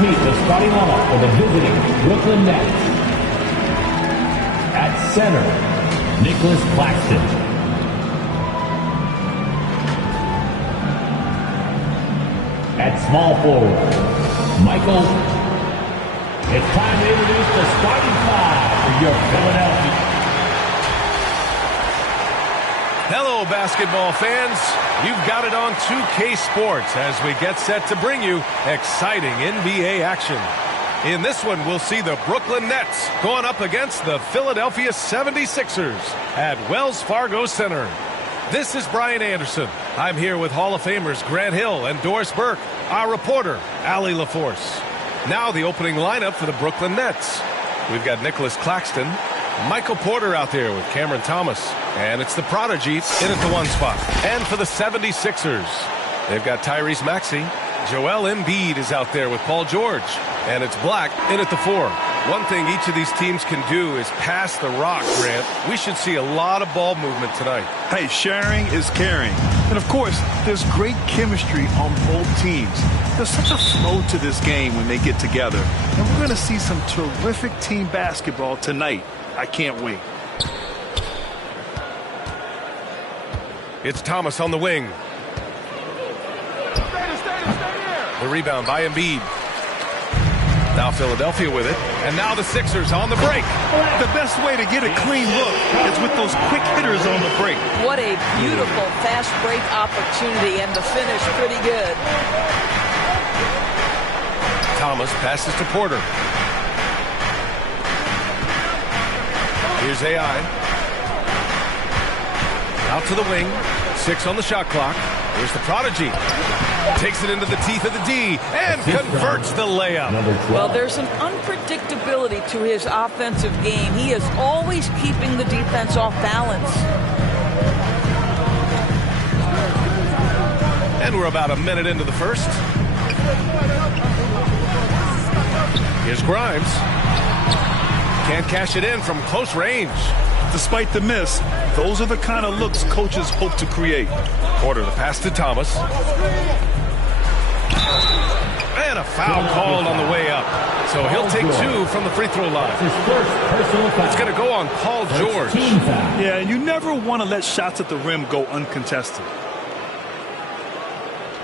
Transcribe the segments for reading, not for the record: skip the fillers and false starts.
meet the starting lineup for the visiting Brooklyn Nets. At center, Nicholas Claxton. At small forward, Michael. It's time to introduce the starting five for your Philadelphia. Hello, basketball fans. You've got it on 2K Sports as we get set to bring you exciting NBA action. In this one, we'll see the Brooklyn Nets going up against the Philadelphia 76ers at Wells Fargo Center. This is Brian Anderson. I'm here with Hall of Famers Grant Hill and Doris Burke, our reporter, Allie LaForce. Now the opening lineup for the Brooklyn Nets. We've got Nicholas Claxton, Michael Porter out there with Cameron Thomas, and it's the Prodigy in at the one spot. And for the 76ers, they've got Tyrese Maxey. Joel Embiid is out there with Paul George, and it's Black in at the four. One thing each of these teams can do is pass the rock, Grant. We should see a lot of ball movement tonight. Hey, sharing is caring. And, of course, there's great chemistry on both teams. There's such a flow to this game when they get together. And we're going to see some terrific team basketball tonight. I can't wait. It's Thomas on the wing. The rebound by Embiid. Now Philadelphia with it. And now the Sixers on the break. The best way to get a clean look is with those quick hitters on the break. What a beautiful fast break opportunity, and the finish pretty good. Thomas passes to Porter. Here's AI. Out to the wing. 6 on the shot clock. Here's the Prodigy. Takes it into the teeth of the D and converts the layup. Well, there's an unpredictability to his offensive game. He is always keeping the defense off balance. And we're about a minute into the first. Here's Grimes. Can't cash it in from close range. Despite the miss, those are the kind of looks coaches hope to create. Porter the pass to Thomas. And a foul called on the way up. So he'll take 2 from the free throw line. It's going to go on Paul George. Yeah, and you never want to let shots at the rim go uncontested.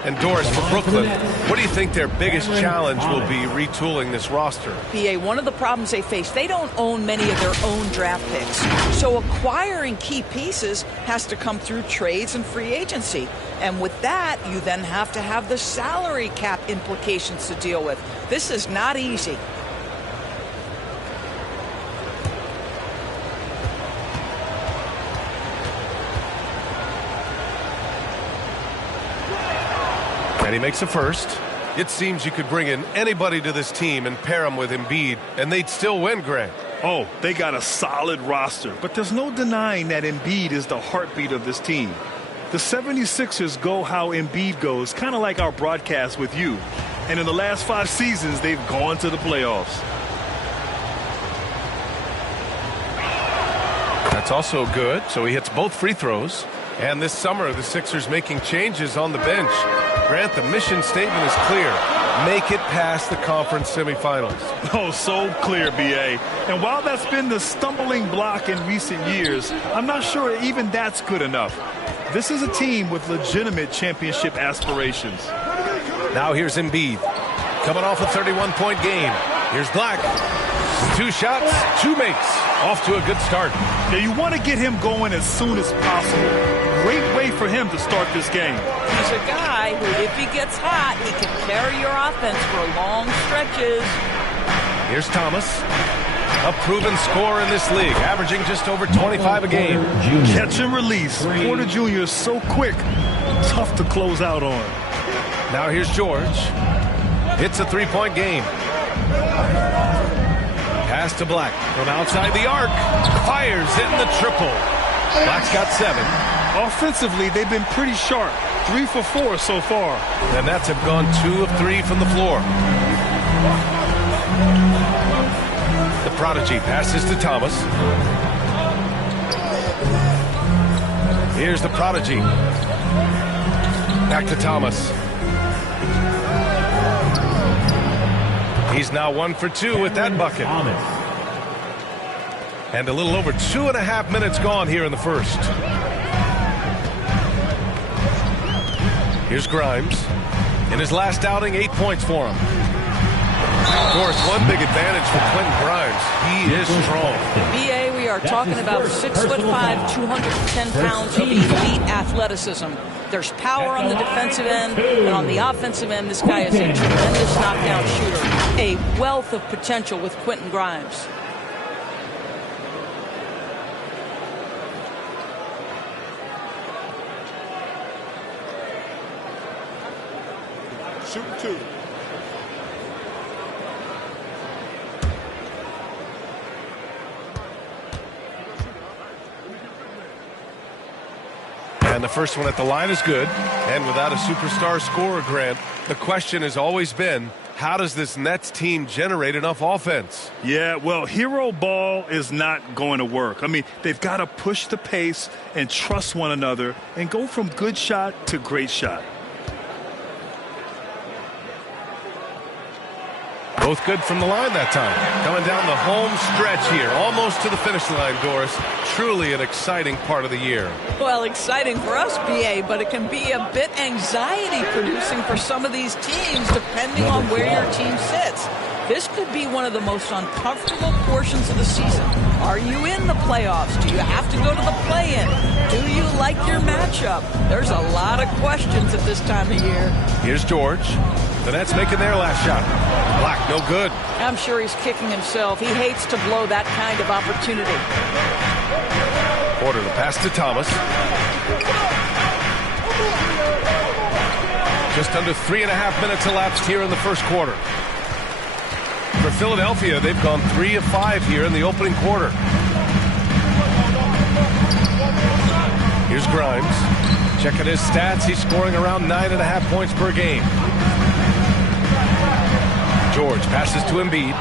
And Doris, for Brooklyn, what do you think their biggest challenge will be retooling this roster? PA, one of the problems they face, they don't own many of their own draft picks. So acquiring key pieces has to come through trades and free agency. And with that, you then have to have the salary cap implications to deal with. This is not easy. And he makes a first. It seems you could bring in anybody to this team and pair them with Embiid, and they'd still win, Grant. Oh, they got a solid roster, but there's no denying that Embiid is the heartbeat of this team. The 76ers go how Embiid goes, kind of like our broadcast with you. And in the last 5 seasons, they've gone to the playoffs. That's also good, so he hits both free throws. And this summer, the Sixers making changes on the bench. Grant, the mission statement is clear. Make it past the conference semifinals. Oh, so clear, B.A. And while that's been the stumbling block in recent years, I'm not sure even that's good enough. This is a team with legitimate championship aspirations. Now here's Embiid. Coming off a 31-point game. Here's Black. 2 shots, 2 makes. Off to a good start. Yeah, you want to get him going as soon as possible. Great way for him to start this game. He's a guy who, if he gets hot, he can carry your offense for long stretches. Here's Thomas. A proven scorer in this league, averaging just over 25 a game. Catch and release. Porter Jr. is so quick. Tough to close out on. Now here's George. It's a 3-point game. Pass to Black from outside the arc. Fires in the triple. Black's got 7. Offensively, they've been pretty sharp. 3 for 4 so far. And that's have gone 2 of 3 from the floor. The Prodigy passes to Thomas. Here's the Prodigy. Back to Thomas. He's now 1 for 2 with that bucket. And a little over 2.5 minutes gone here in the first. Here's Grimes. In his last outing, 8 points for him. Of course, one big advantage for Quentin Grimes. He is strong. B.A., we are talking about 6'5", 210 pounds of elite athleticism. There's power on the defensive end, and on the offensive end, this guy is a tremendous knockdown shooter. A wealth of potential with Quentin Grimes. Shoot 2. And the first one at the line is good. And without a superstar scorer, Grant, the question has always been, how does this Nets team generate enough offense? Yeah, well, hero ball is not going to work. I mean, they've got to push the pace and trust one another and go from good shot to great shot. Both good from the line that time. Coming down the home stretch here, almost to the finish line, Doris. Truly an exciting part of the year. Well, exciting for us, B.A., but it can be a bit anxiety-producing for some of these teams, depending on where your team sits. This could be one of the most uncomfortable portions of the season. Are you in the playoffs? Do you have to go to the play-in? Do you like your matchup? There's a lot of questions at this time of year. Here's George. The Nets making their last shot. Black, no good. I'm sure he's kicking himself. He hates to blow that kind of opportunity. Porter, the pass to Thomas. Just under 3.5 minutes elapsed here in the first quarter. For Philadelphia, they've gone 3 of 5 here in the opening quarter. Here's Grimes. Checking his stats, he's scoring around 9.5 points per game. George passes to Embiid.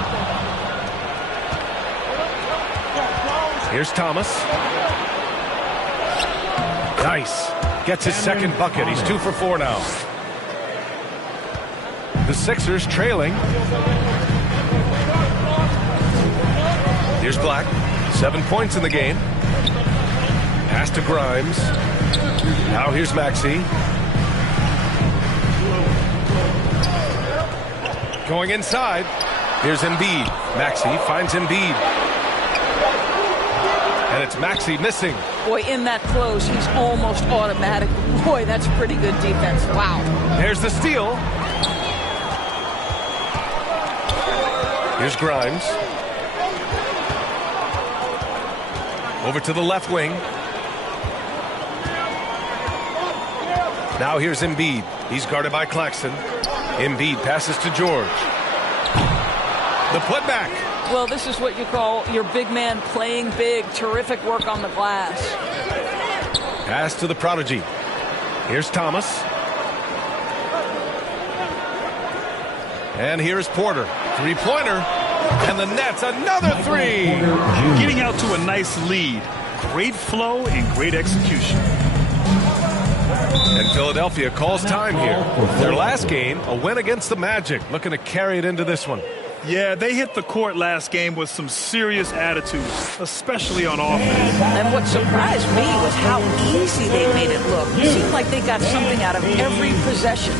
Here's Thomas. Nice. Gets his second bucket. He's 2 for 4 now. The Sixers trailing. Here's Black. 7 points in the game. Pass to Grimes. Now here's Maxey. Going inside. Here's Embiid. Maxey finds Embiid. And it's Maxey missing. Boy, in that close, he's almost automatic. Boy, that's pretty good defense. Wow. There's the steal. Here's Grimes. Over to the left wing. Now here's Embiid. He's guarded by Claxton. Embiid passes to George. The putback. Well, this is what you call your big man playing big. Terrific work on the glass. Pass to the prodigy. Here's Thomas. And here's Porter. Three-pointer. And the Nets, another 3. Getting out to a nice lead. Great flow and great execution. And Philadelphia calls time here. Their last game, a win against the Magic. Looking to carry it into this one. Yeah, they hit the court last game with some serious attitude, especially on offense. And what surprised me was how easy they made it look. It seemed like they got something out of every possession.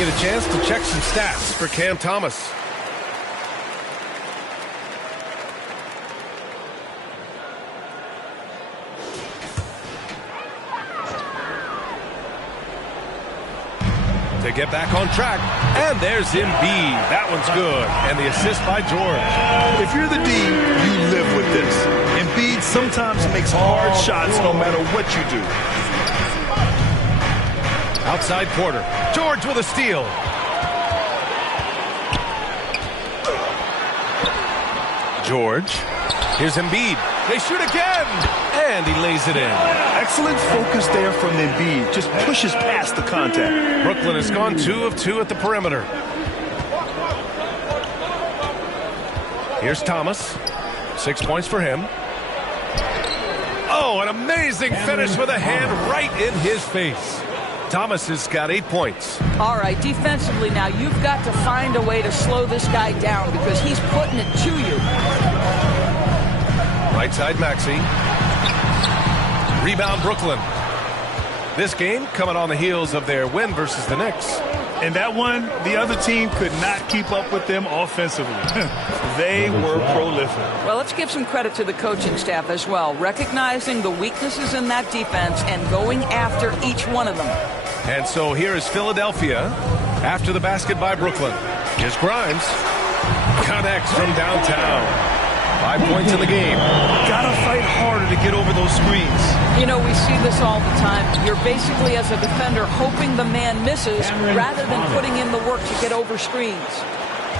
get a chance to check some stats for Cam Thomas. To get back on track, and there's Embiid. That one's good, and the assist by George. If you're the D, you live with this. Embiid sometimes makes hard shots no matter what you do. Outside Porter. George with a steal. George. Here's Embiid. They shoot again, and he lays it in. Excellent focus there from Embiid. Just pushes past the contact. Brooklyn has gone 2 of 2 at the perimeter. Here's Thomas. 6 points for him. Oh, an amazing finish with a hand right in his face. Thomas has got 8 points. All right, defensively now, you've got to find a way to slow this guy down because he's putting it to you. Right side Maxey. Rebound Brooklyn. This game coming on the heels of their win versus the Knicks. And that one, the other team could not keep up with them offensively. They were prolific. Well, let's give some credit to the coaching staff as well, recognizing the weaknesses in that defense and going after each one of them. And so here is Philadelphia after the basket by Brooklyn. Here's Grimes. Connects from downtown. 5 points in the game. Gotta fight harder to get over those screens. You know, we see this all the time. You're basically, as a defender, hoping the man misses rather than putting in the work to get over screens.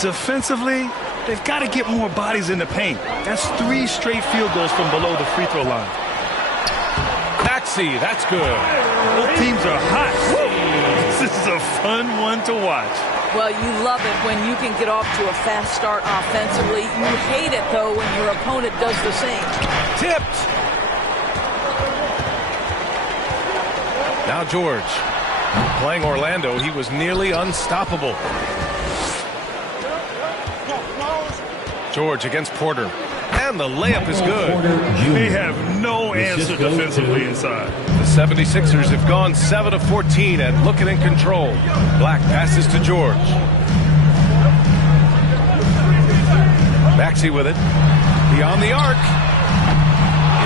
Defensively, they've got to get more bodies in the paint. That's 3 straight field goals from below the free throw line. Maxey, that's good. Both teams are hot. This is a fun one to watch. Well, you love it when you can get off to a fast start offensively. You hate it, though, when your opponent does the same. Tipped. Now George. Playing Orlando, he was nearly unstoppable. George against Porter. And the layup is good. They have no answer defensively inside. The 76ers have gone 7 of 14 and looking in control. Black passes to George. Maxey with it. Beyond the arc.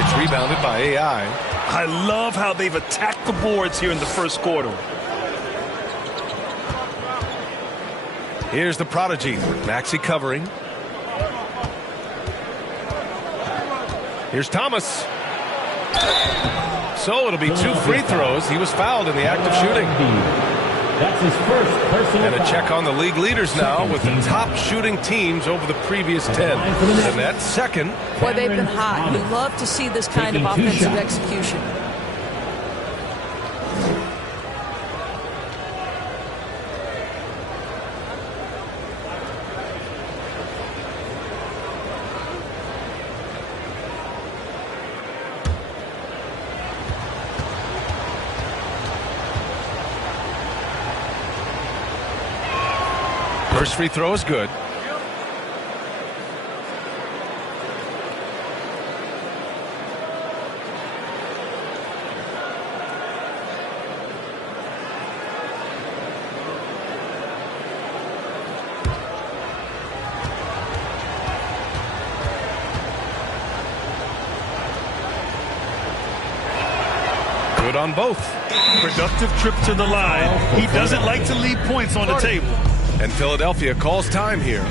It's rebounded by AI. I love how they've attacked the boards here in the first quarter. Here's the prodigy. Maxey covering. Here's Thomas. So it'll be 2 free throws. He was fouled in the act of shooting. That's his first personal And a foul. check on the league leaders now with the top shooting teams over the previous 10. And that's second. Boy, they've been hot. You love to see this kind of Taking 2 offensive shots. execution. First free throw is good. Good on both. Productive trip to the line. He doesn't like to leave points on the table. And Philadelphia calls time here.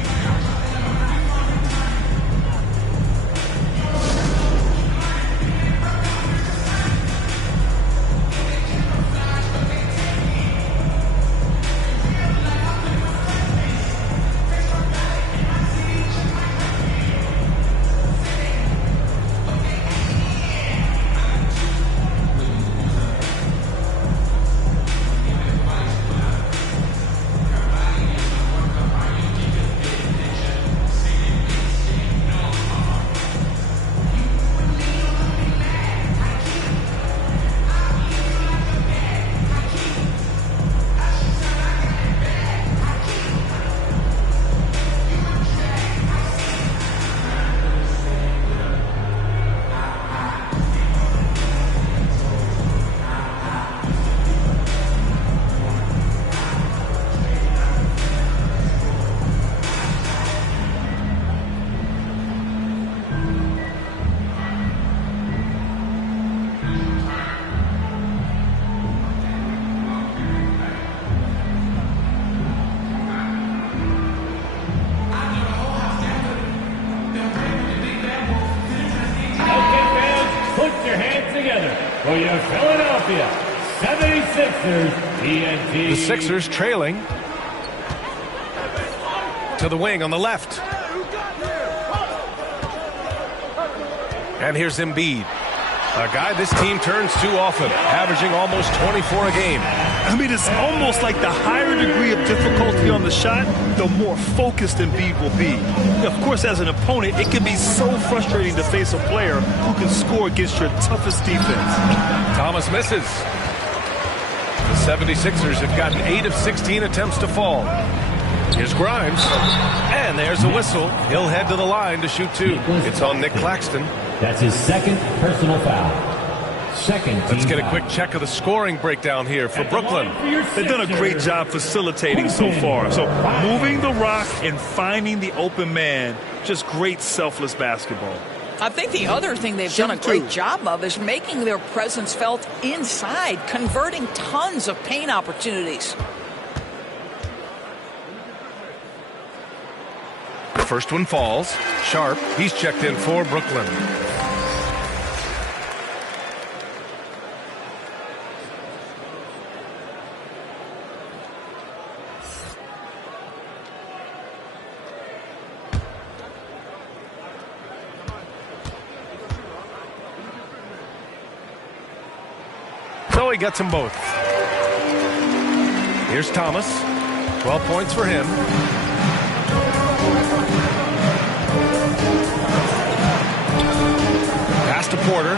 for your Philadelphia 76ers, TNT. The Sixers trailing. To the wing on the left. And here's Embiid. A guy this team turns to often, averaging almost 24 a game. I mean, it's almost like the higher degree of difficulty on the shot, the more focused Embiid will be. Of course, as an opponent, it can be so frustrating to face a player who can score against your toughest defense. Thomas misses. The 76ers have gotten 8 of 16 attempts to fall. Here's Grimes. And there's a whistle. He'll head to the line to shoot 2. It's on Nick Claxton. That's his second personal foul. Let's get a quick check of the scoring breakdown here for Brooklyn. They've done a great job facilitating so far. So moving the rock and finding the open man, just great selfless basketball. I think the other thing they've done a great job of is making their presence felt inside, converting tons of paint opportunities. The first one falls. Sharp, he's checked in for Brooklyn. So he gets them both. Here's Thomas. 12 points for him. Pass to Porter.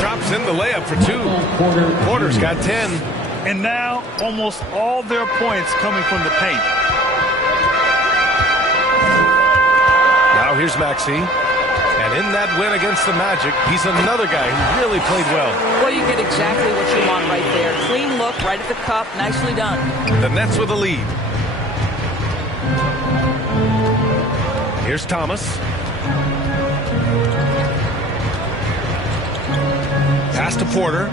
Drops in the layup for 2. Porter's got 10. And now almost all their points coming from the paint. Now here's Maxey. And in that win against the Magic, he's another guy who really played well. Well, you get exactly what you want right there. Clean look, right at the cup. Nicely done. The Nets with a lead. Here's Thomas. Pass to Porter.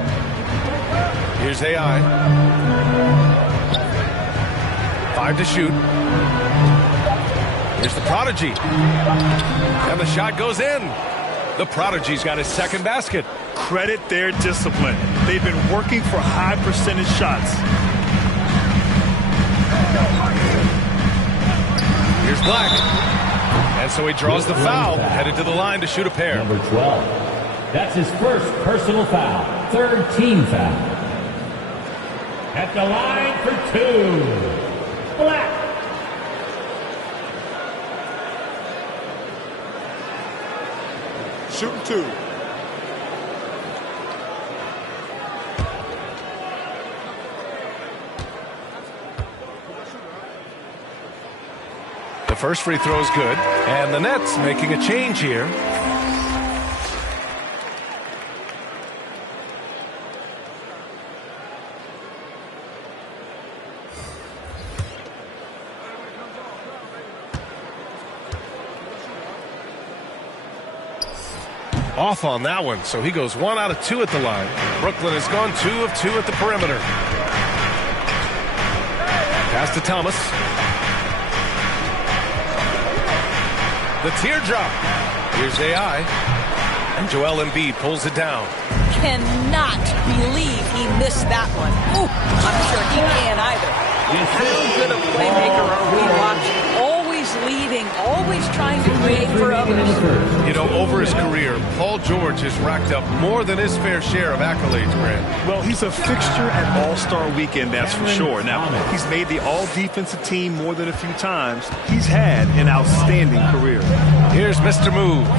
Here's AI. 5 to shoot. Here's the Prodigy. And the shot goes in. The Prodigy's got his second basket. Credit their discipline. They've been working for high percentage shots. Here's Black. And so he draws the foul, headed to the line to shoot a pair. Number 12. That's his first personal foul. Third team foul. At the line for 2. Black. Shooting 2. The first free throw is good, and the Nets making a change here. Off on that one, so he goes 1 out of 2 at the line. Brooklyn has gone 2 of 2 at the perimeter. Pass to Thomas. The teardrop. Here's AI. And Joel Embiid pulls it down. Cannot believe he missed that one. Ooh, I'm sure he can't either. How good a playmaker are we watching? Always leading, always trying to create for others. You know, over his career, Paul George has racked up more than his fair share of accolades, Grant. Well, he's a fixture at All-Star Weekend, that's for sure. Now, he's made the All-Defensive team more than a few times. He's had an outstanding career. Here's Mr. Moves,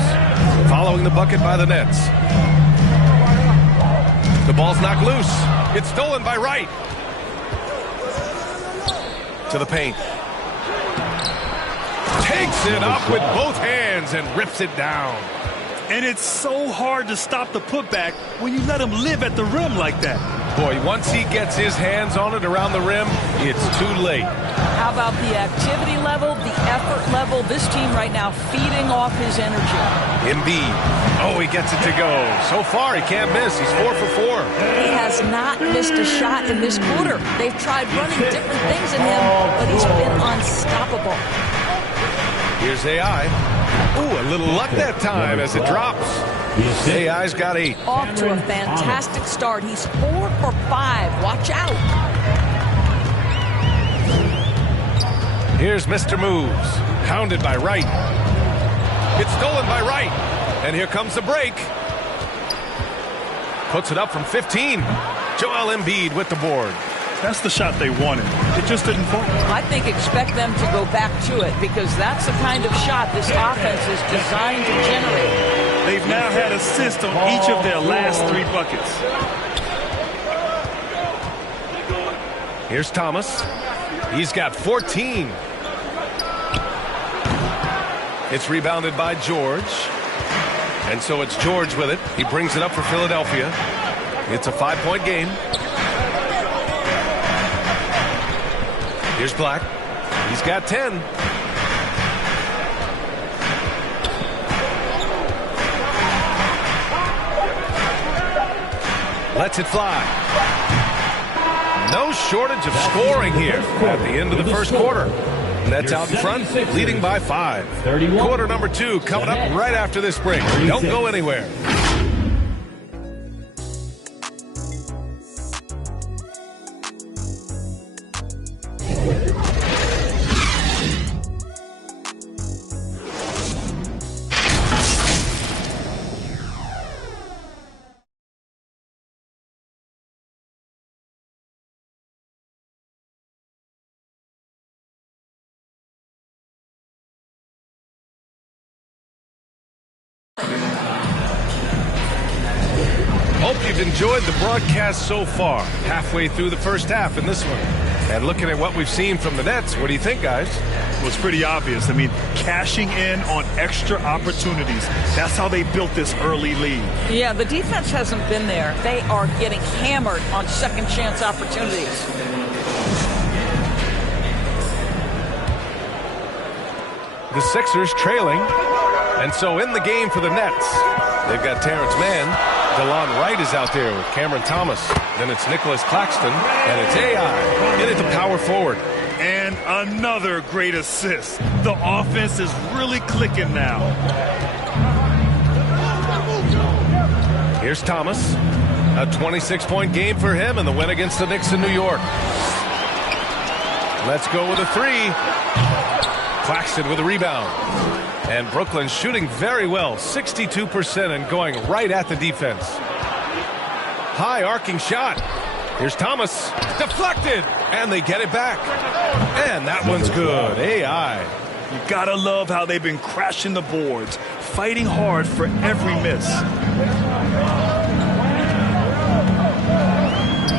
following the bucket by the Nets. The ball's knocked loose. It's stolen by Wright. To the paint. Takes it up with both hands and rips it down. And it's so hard to stop the putback when you let him live at the rim like that. Boy, once he gets his hands on it around the rim, it's too late. How about the activity level, the effort level? This team right now feeding off his energy. Embiid. Oh, he gets it to go. So far, he can't miss. He's 4 for 4. He has not missed a shot in this quarter. They've tried running different things in him, but he's been unstoppable. Here's AI. Ooh, a little luck that time as it drops. AI's got 8. Off to a fantastic start. He's 4 for 5. Watch out. Here's Mr. Moves. Hounded by Wright. It's stolen by Wright. And here comes the break. Puts it up from 15. Joel Embiid with the board. That's the shot they wanted. It just didn't fall. I think expect them to go back to it because that's the kind of shot this offense is designed to generate. They've now had assists on each of their last 3 buckets. Here's Thomas. He's got 14. It's rebounded by George. And so it's George with it. He brings it up for Philadelphia. It's a 5-point game. Here's Black. He's got 10. Lets it fly. No shortage of scoring here at the end of the first quarter. Nets out in front, leading by 5. Quarter number 2 coming up right after this break. Don't go anywhere. Hope you've enjoyed the broadcast so far. Halfway through the first half in this one. And looking at what we've seen from the Nets, what do you think, guys? Well, it's pretty obvious. I mean, cashing in on extra opportunities. That's how they built this early lead. Yeah, the defense hasn't been there. They are getting hammered on second chance opportunities. The Sixers trailing. And so in the game for the Nets, they've got Terrence Mann. DeLon Wright is out there with Cameron Thomas. Then it's Nicholas Claxton. And it's AI in at the power forward. And another great assist. The offense is really clicking now. Here's Thomas. A 26-point game for him in the win against the Knicks in New York. Let's go with a 3. Claxton with a rebound. And Brooklyn shooting very well, 62% and going right at the defense. High arcing shot. Here's Thomas. Deflected. And they get it back. And that one's good. AI. You gotta love how they've been crashing the boards, fighting hard for every miss.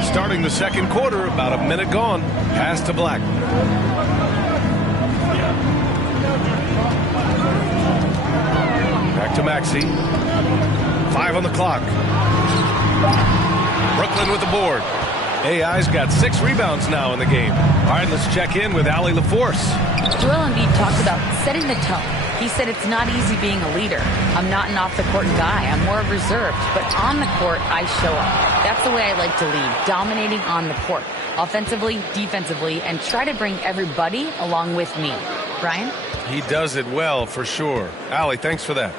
Starting the second quarter, about a minute gone. Pass to Black. Back to Maxey. 5 on the clock. Brooklyn with the board. AI's got 6 rebounds now in the game. All right, let's check in with Allie LaForce. Joel Embiid talked about setting the tone. He said it's not easy being a leader. I'm not an off-the-court guy. I'm more reserved. But on the court, I show up. That's the way I like to lead, dominating on the court. Offensively, defensively, and try to bring everybody along with me. Brian? He does it well, for sure. Allie, thanks for that.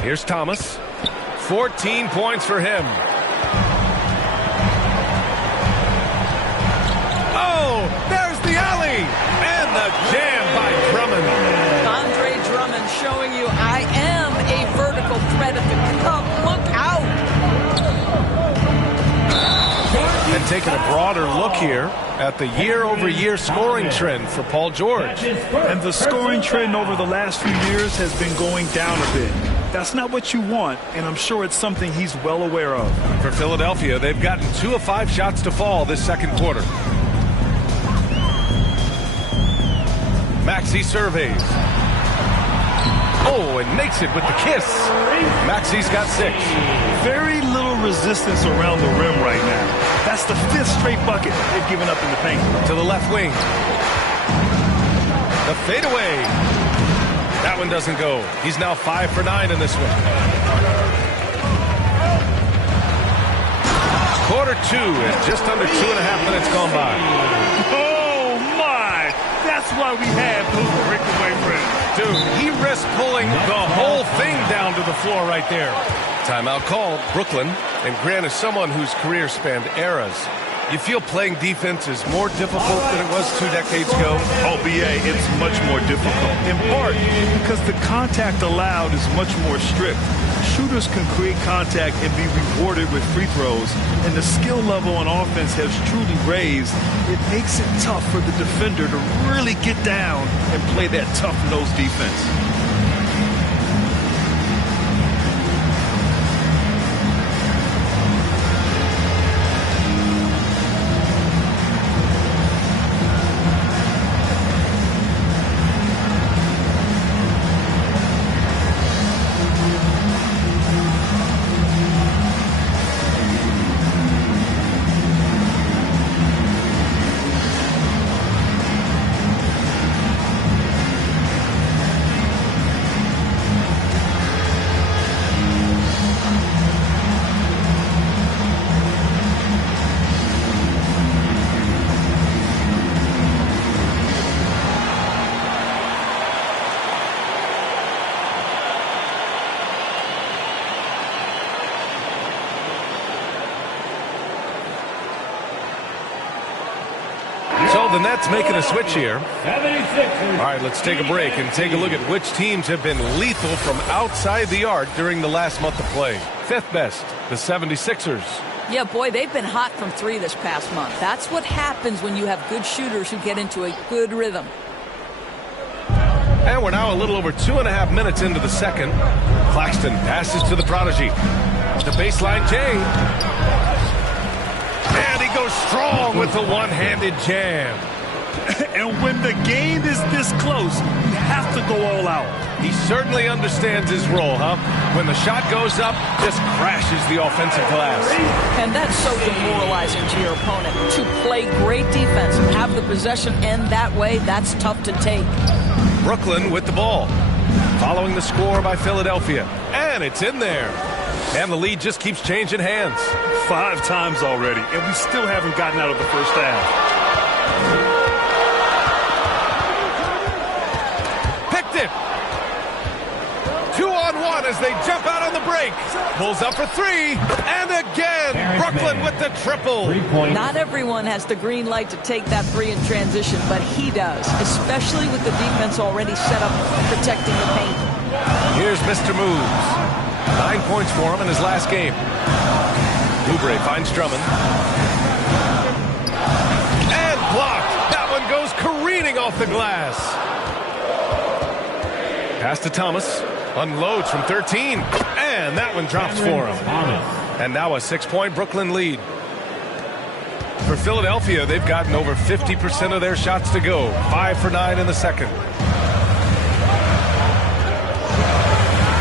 Here's Thomas. 14 points for him. Oh, there's the alley. And the jam by Drummond. Andre Drummond showing you I am a vertical threat at the cup. Look out. And taking a broader look here at the year-over-year scoring trend for Paul George. And the scoring trend over the last few years has been going down a bit. That's not what you want, and I'm sure it's something he's well aware of. For Philadelphia, they've gotten 2 of 5 shots to fall this second quarter. Maxey surveys. Oh, and makes it with the kiss. Maxey's got 6. Very little resistance around the rim right now. That's the 5th straight bucket they've given up in the paint. To the left wing. The fadeaway. That one doesn't go. He's now 5 for 9 in this one. Quarter 2 and just under 2.5 minutes gone by. Oh, my! That's why we have those breakaway rims. Dude, he risked pulling the whole thing down to the floor right there. Timeout called. Brooklyn, and Grant is someone whose career spanned eras. You feel playing defense is more difficult than it was 2 decades ago? Oh, BA, it's much more difficult. In part because the contact allowed is much more strict. Shooters can create contact and be rewarded with free throws, and the skill level on offense has truly raised. It makes it tough for the defender to really get down and play that tough-nosed defense. So the Nets making a switch here. 76ers. All right, let's take a break and take a look at which teams have been lethal from outside the arc during the last month of play. 5th best, the 76ers. Yeah, boy, they've been hot from 3 this past month. That's what happens when you have good shooters who get into a good rhythm. And we're now a little over 2.5 minutes into the second. Claxton passes to the prodigy. The baseline Jay. And he goes strong with the one-handed jam. And when the game is this close, you have to go all out. He certainly understands his role, huh? When the shot goes up, just crashes the offensive glass. And that's so demoralizing to your opponent. To play great defense and have the possession end that way, that's tough to take. Brooklyn with the ball. Following the score by Philadelphia. And it's in there. And the lead just keeps changing hands. 5 times already, and we still haven't gotten out of the first half. Picked it. 2-on-1 as they jump out on the break. Pulls up for 3. And again, Brooklyn with the triple. 3 points. Not everyone has the green light to take that 3 in transition, but he does, especially with the defense already set up protecting the paint. Here's Mr. Moves. 9 points for him in his last game. Oubre finds Drummond. And blocked. That one goes careening off the glass. Pass to Thomas. Unloads from 13. And that one drops for him. And now a 6-point Brooklyn lead. For Philadelphia, they've gotten over 50% of their shots to go. 5 for 9 in the second.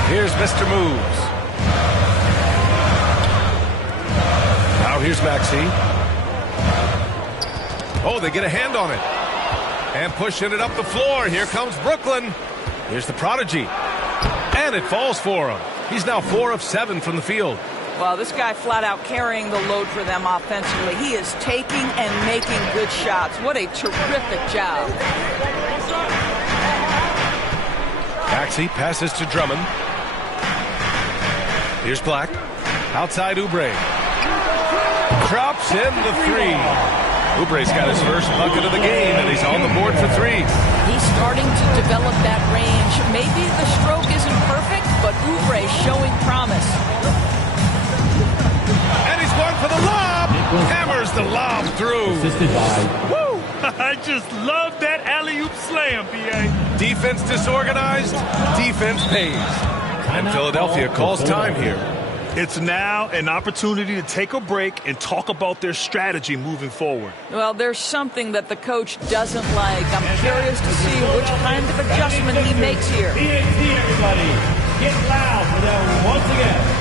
Here's Mr. Moves. Now here's Maxey. Oh, they get a hand on it. And pushing it up the floor. Here comes Brooklyn. Here's the prodigy. And it falls for him. He's now 4 of 7 from the field. Well, this guy flat out carrying the load for them offensively. He is taking and making good shots. What a terrific job. Maxey passes to Drummond. Here's Black. Outside Oubre. Drops in the 3. Oubre's got his first bucket of the game, and he's on the board for 3. He's starting to develop that range. Maybe the stroke isn't perfect, but Oubre's showing promise. And he's going for the lob. Hammers the lob through. Assisted by. Woo! I just love that alley-oop slam, B.A. Defense disorganized. Defense pays. And Philadelphia calls time here. It's now an opportunity to take a break and talk about their strategy moving forward. Well, there's something that the coach doesn't like. I'm curious to see which kind of adjustment he makes here. TNT, everybody. Get loud for them once again.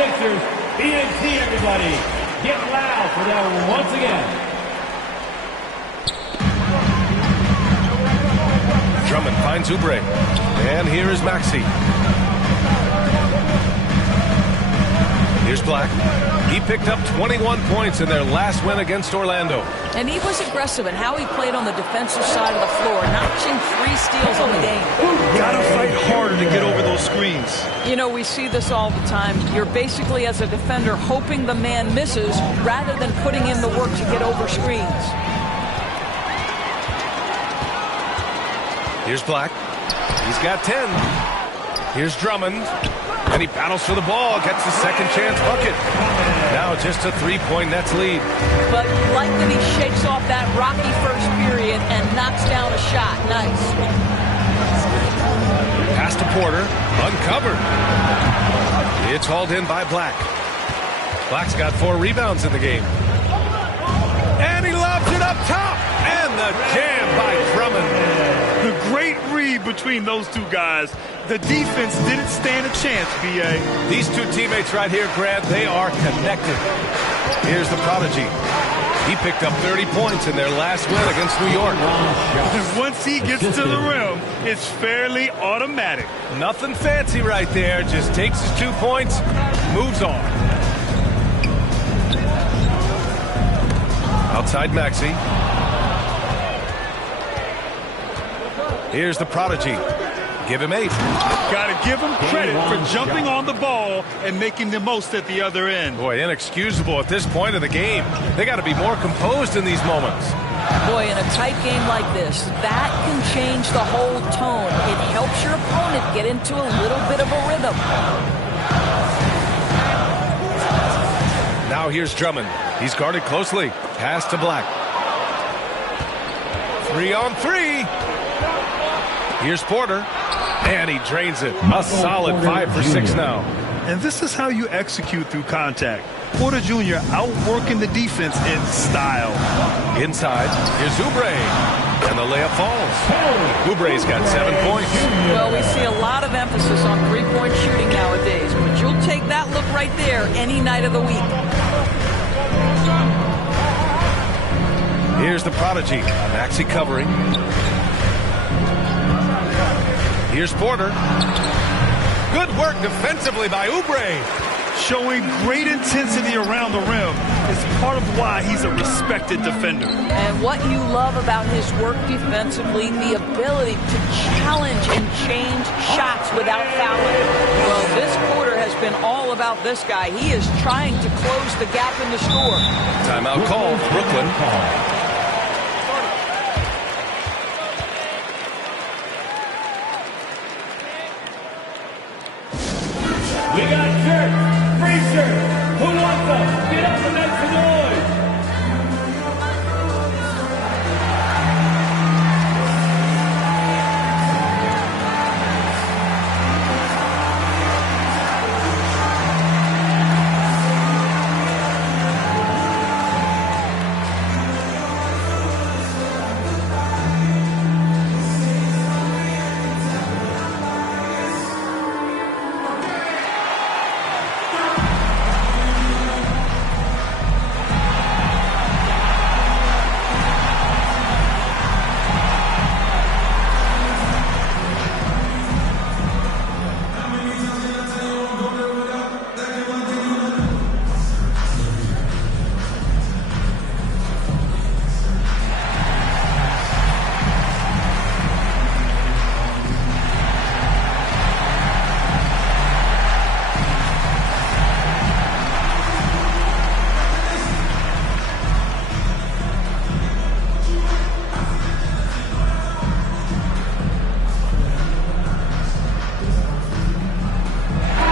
76ers. BNT, everybody. Get loud for them once again. Drummond finds Oubre. And here is Maxey. Here's Black. He picked up 21 points in their last win against Orlando. And he was aggressive in how he played on the defensive side of the floor, notching 3 steals on the game. Gotta fight harder to get over those screens. You know, we see this all the time. You're basically, as a defender, hoping the man misses rather than putting in the work to get over screens. Here's Black. He's got 10. Here's Drummond. And he battles for the ball, gets the second chance bucket. Now just a 3-point Nets lead. But you like that he shakes off that rocky first period and knocks down a shot. Nice. Pass to Porter. Uncovered. It's hauled in by Black. Black's got 4 rebounds in the game. And he lobs it up top. And the jam by Drummond. The great read between those two guys. The defense didn't stand a chance, B.A. These two teammates right here, Grant, they are connected. Here's the prodigy. He picked up 30 points in their last win against New York. Once he gets to the rim, it's fairly automatic. Nothing fancy right there. Just takes his 2 points, moves on. Outside Maxey. Here's the prodigy. Give him 8. Gotta give him credit for jumping on the ball and making the most at the other end. Boy, inexcusable at this point of the game. They got to be more composed in these moments. Boy, in a tight game like this, that can change the whole tone. It helps your opponent get into a little bit of a rhythm. Now here's Drummond. He's guarded closely. Pass to Black. 3-on-3. Here's Porter. And he drains it. A solid 5 for 6 now. And this is how you execute through contact. Porter Jr. outworking the defense in style. Inside, here's Oubre. And the layup falls. Oubre's got 7 points. Well, we see a lot of emphasis on three-point shooting nowadays, but you'll take that look right there any night of the week. Here's the prodigy. Maxey covering. Here's Porter. Good work defensively by Oubre. Showing great intensity around the rim is part of why he's a respected defender. And what you love about his work defensively, the ability to challenge and change shots without fouling. Well, this quarter has been all about this guy. He is trying to close the gap in the score. Timeout called, Brooklyn. We got shirts, free shirts. Who wants them? Get up and make some noise.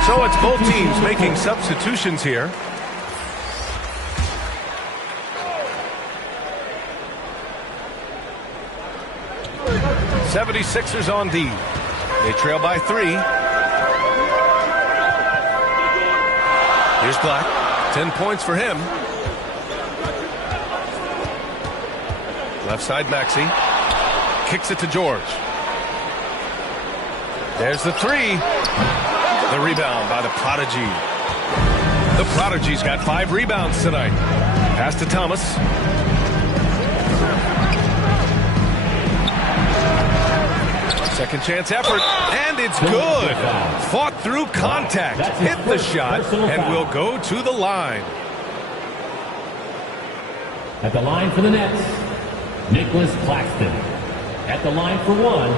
So it's both teams making substitutions here. '76ers on D. They trail by 3. Here's Black. 10 points for him. Left side Maxey. Kicks it to George. There's the 3. The rebound by the prodigy. The Prodigy's got 5 rebounds tonight. Pass to Thomas. Second chance effort, and it's good. Fought through contact, hit the shot, and will go to the line. At the line for the Nets, Nicholas Claxton. At the line for one,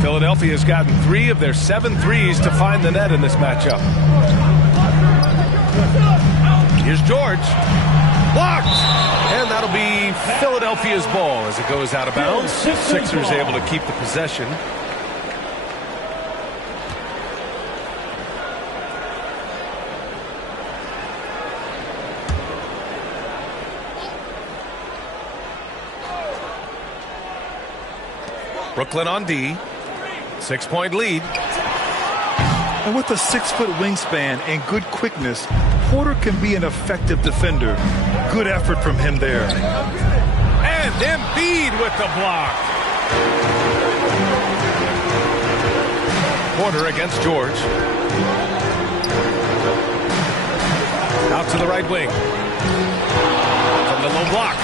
Philadelphia's gotten 3 of their 7 threes to find the net in this matchup. Here's George. Blocked! And that'll be Philadelphia's ball as it goes out of bounds. Sixers able to keep the possession. Brooklyn on D. 6-point lead. And with a 6-foot wingspan and good quickness, Porter can be an effective defender. Good effort from him there. And Embiid with the block. Porter against George. Out to the right wing. From the low block.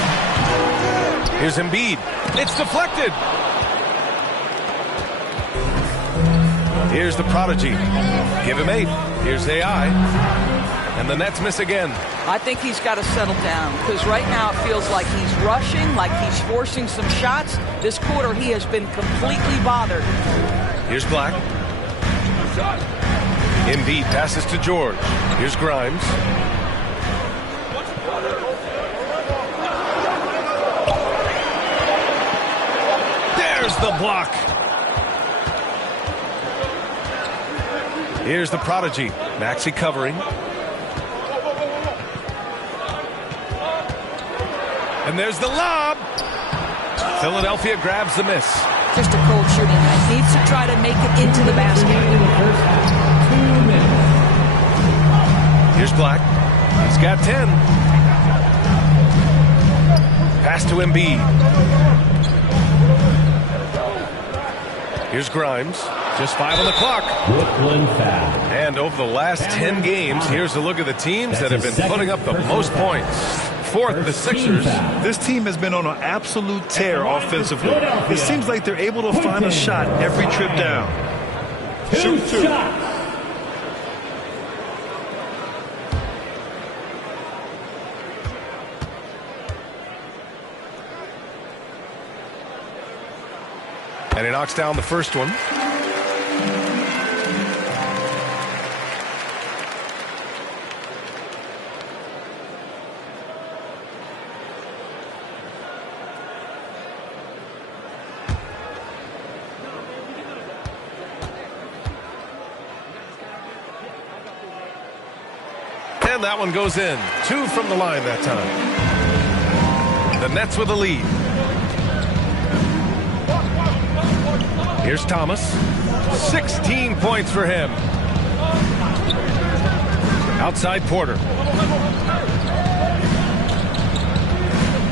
Here's Embiid. It's deflected. Here's the Prodigy. Give him 8. Here's AI. And the Nets miss again. I think he's got to settle down because right now it feels like he's rushing, like he's forcing some shots. This quarter he has been completely bothered. Here's Black. Embiid passes to George. Here's Grimes. There's the block. Here's the Prodigy. Maxey covering. And there's the lob. Philadelphia grabs the miss. Just a cold shooting night. Needs to try to make it into the basket. Here's Black. He's got 10. Pass to Embiid. Here's Grimes. Just 5 on the clock. Brooklyn foul. And over the last 10 games, here's a look at the teams that have been putting up the most points. Fourth, the Sixers. This team has been on an absolute tear offensively. It seems like they're able to find a shot every trip down. Shoot 2. And he knocks down the first one. And that one goes in. 2 from the line that time. The Nets with a lead. Here's Thomas. 16 points for him. Outside Porter.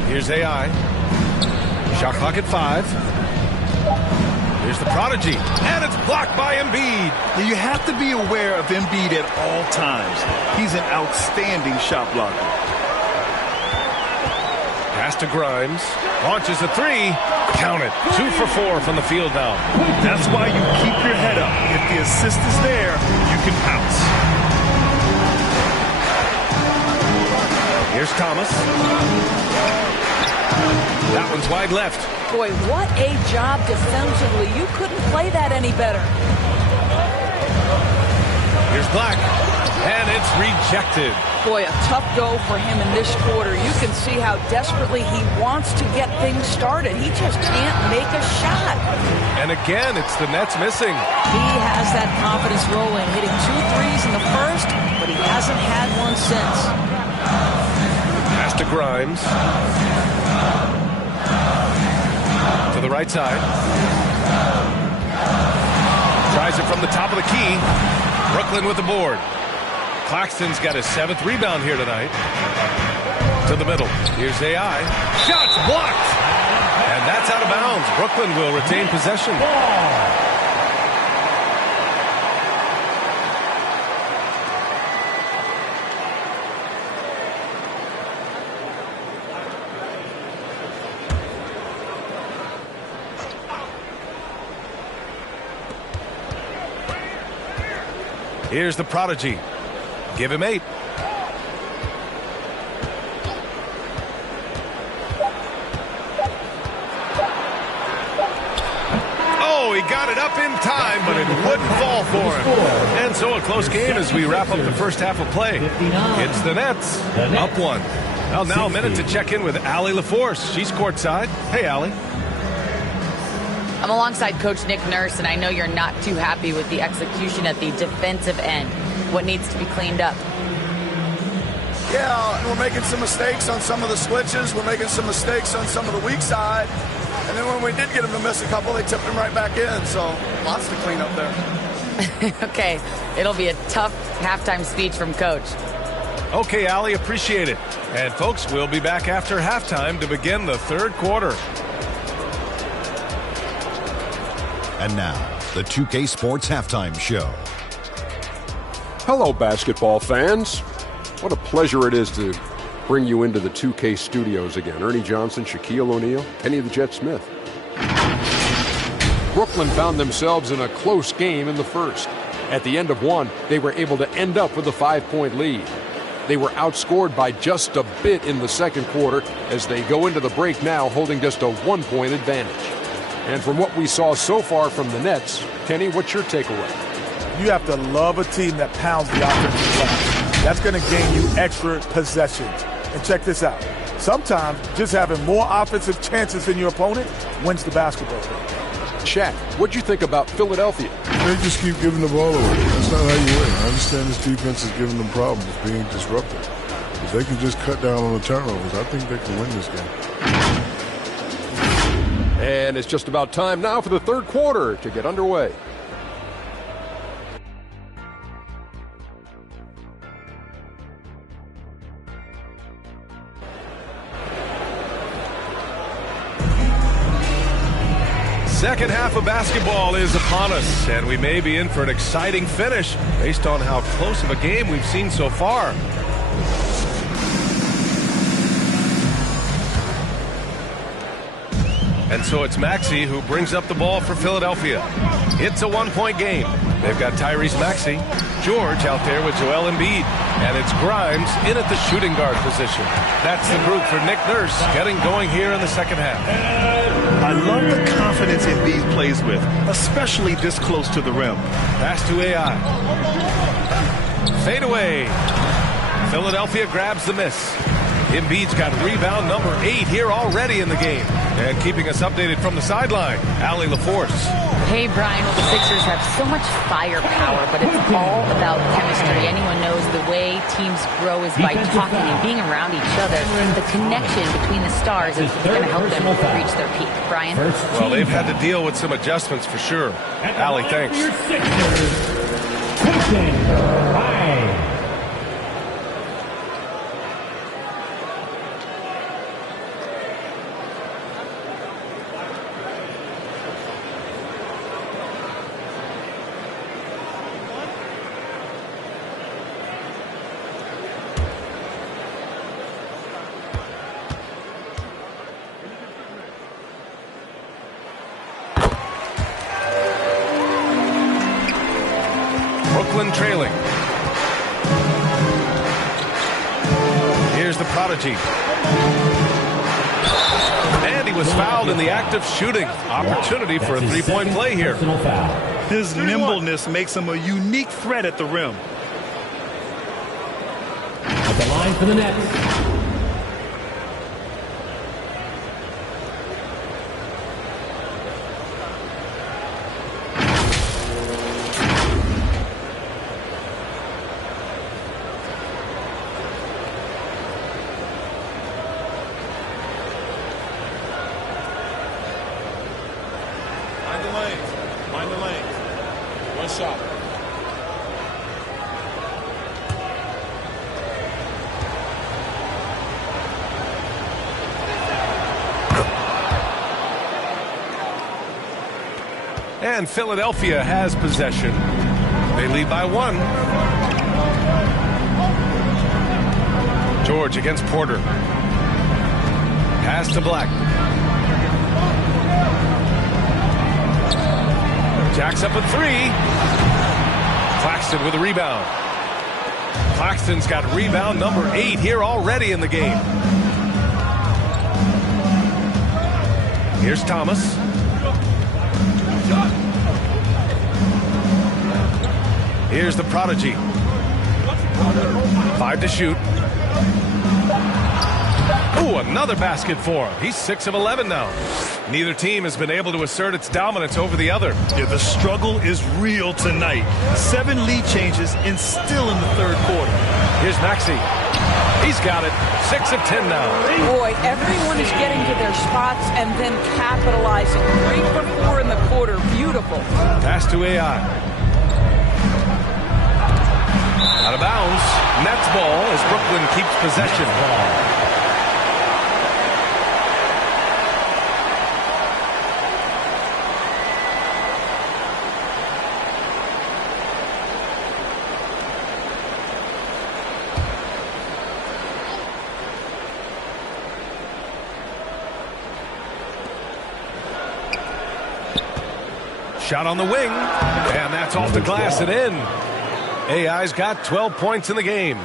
Here's AI. Shot clock at 5. Here's the Prodigy. And it's blocked by Embiid. You have to be aware of Embiid at all times. He's an outstanding shot blocker. Pass to Grimes. Launches a 3. Count it. 2 for 4 from the field now. That's why you keep your head up. If the assist is there, you can pounce. Here's Thomas. That one's wide left. Boy, what a job defensively. You couldn't play that any better. Here's Black. And it's rejected. Boy, a tough go for him in this quarter. You can see how desperately he wants to get things started. He just can't make a shot. And again, it's the Nets missing. He has that confidence rolling, hitting 2 threes in the first, but he hasn't had one since. to Grimes. To the right side. Tries it from the top of the key. Brooklyn with the board. Claxton's got his 7th rebound here tonight. To the middle. Here's AI. Shots blocked. And that's out of bounds. Brooklyn will retain possession. Here's the prodigy. Give him 8. Oh, he got it up in time, but it wouldn't fall for him. And so a close game as we wrap up the first half of play. It's the Nets up 1. Well, now a minute to check in with Allie LaForce. She's courtside. Hey, Allie. I'm alongside Coach Nick Nurse, and I know you're not too happy with the execution at the defensive end. What needs to be cleaned up? Yeah, we're making some mistakes on some of the switches. We're making some mistakes on some of the weak side. And then when we did get them to miss a couple, they tipped them right back in. So lots to clean up there. Okay, it'll be a tough halftime speech from Coach. Okay, Allie, appreciate it. And folks, we'll be back after halftime to begin the third quarter. And now, the 2K Sports Halftime Show. Hello, basketball fans. What a pleasure it is to bring you into the 2K studios again. Ernie Johnson, Shaquille O'Neal, Kenny the Jet Smith. Brooklyn found themselves in a close game in the first. At the end of one, they were able to end up with a 5-point lead. They were outscored by just a bit in the second quarter as they go into the break now holding just a 1-point advantage. And from what we saw so far from the Nets, Kenny, what's your takeaway? You have to love a team that pounds the offensive glass. That's going to gain you extra possessions. And check this out. Sometimes just having more offensive chances than your opponent wins the basketball game. Shaq, what'd you think about Philadelphia? They just keep giving the ball away. That's not how you win. I understand this defense is giving them problems, being disruptive. If they can just cut down on the turnovers, I think they can win this game. And it's just about time now for the third quarter to get underway. Second half of basketball is upon us, and we may be in for an exciting finish based on how close of a game we've seen so far. And so it's Maxey who brings up the ball for Philadelphia. It's a 1-point game. They've got Tyrese Maxey, George out there with Joel Embiid, and it's Grimes in at the shooting guard position. That's the group for Nick Nurse getting going here in the second half. I love the confidence Embiid plays with, especially this close to the rim. Pass to AI. Fade away. Philadelphia grabs the miss. Embiid's got rebound number 8 here already in the game. And keeping us updated from the sideline, Allie LaForce. Hey, Brian, well, the Sixers have so much firepower, but it's all about chemistry. Anyone knows the way teams grow is by talking and being around each other. The connection between the stars is going to help them reach their peak. Brian? Well, they've had to deal with some adjustments for sure. Allie, thanks. Brooklyn trailing. Here's the prodigy. And he was fouled in the act of shooting. Opportunity for a three-point play here. His nimbleness makes him a unique threat at the rim. At the line for the Nets. Find the lane. One shot. And Philadelphia has possession. They lead by 1. George against Porter. Pass to Black. Jacks up a 3. Claxton with a rebound. Claxton's got rebound number 8 here already in the game. Here's Thomas. Here's the prodigy. 5 to shoot. Ooh, another basket for him. He's 6 of 11 now. Neither team has been able to assert its dominance over the other. Yeah, the struggle is real tonight. 7 lead changes and still in the third quarter. Here's Maxey. He's got it. 6 of 10 now. Boy, everyone is getting to their spots and then capitalizing. 3 for 4 in the quarter. Beautiful. Pass to AI. Out of bounds. Nets ball as Brooklyn keeps possession. Shot on the wing, and that's off the glass and in. AI's got 12 points in the game.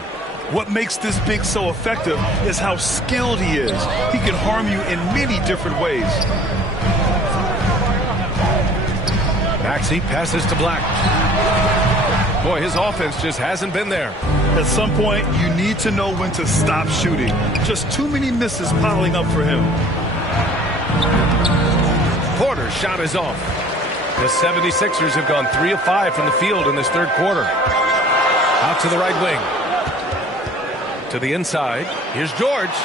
What makes this big so effective is how skilled he is. He can harm you in many different ways. Maxey passes to Black. Boy, his offense just hasn't been there. At some point, you need to know when to stop shooting. Just too many misses piling up for him. Porter's shot is off. The 76ers have gone 3 of 5 from the field in this third quarter. Out to the right wing. To the inside. Here's George.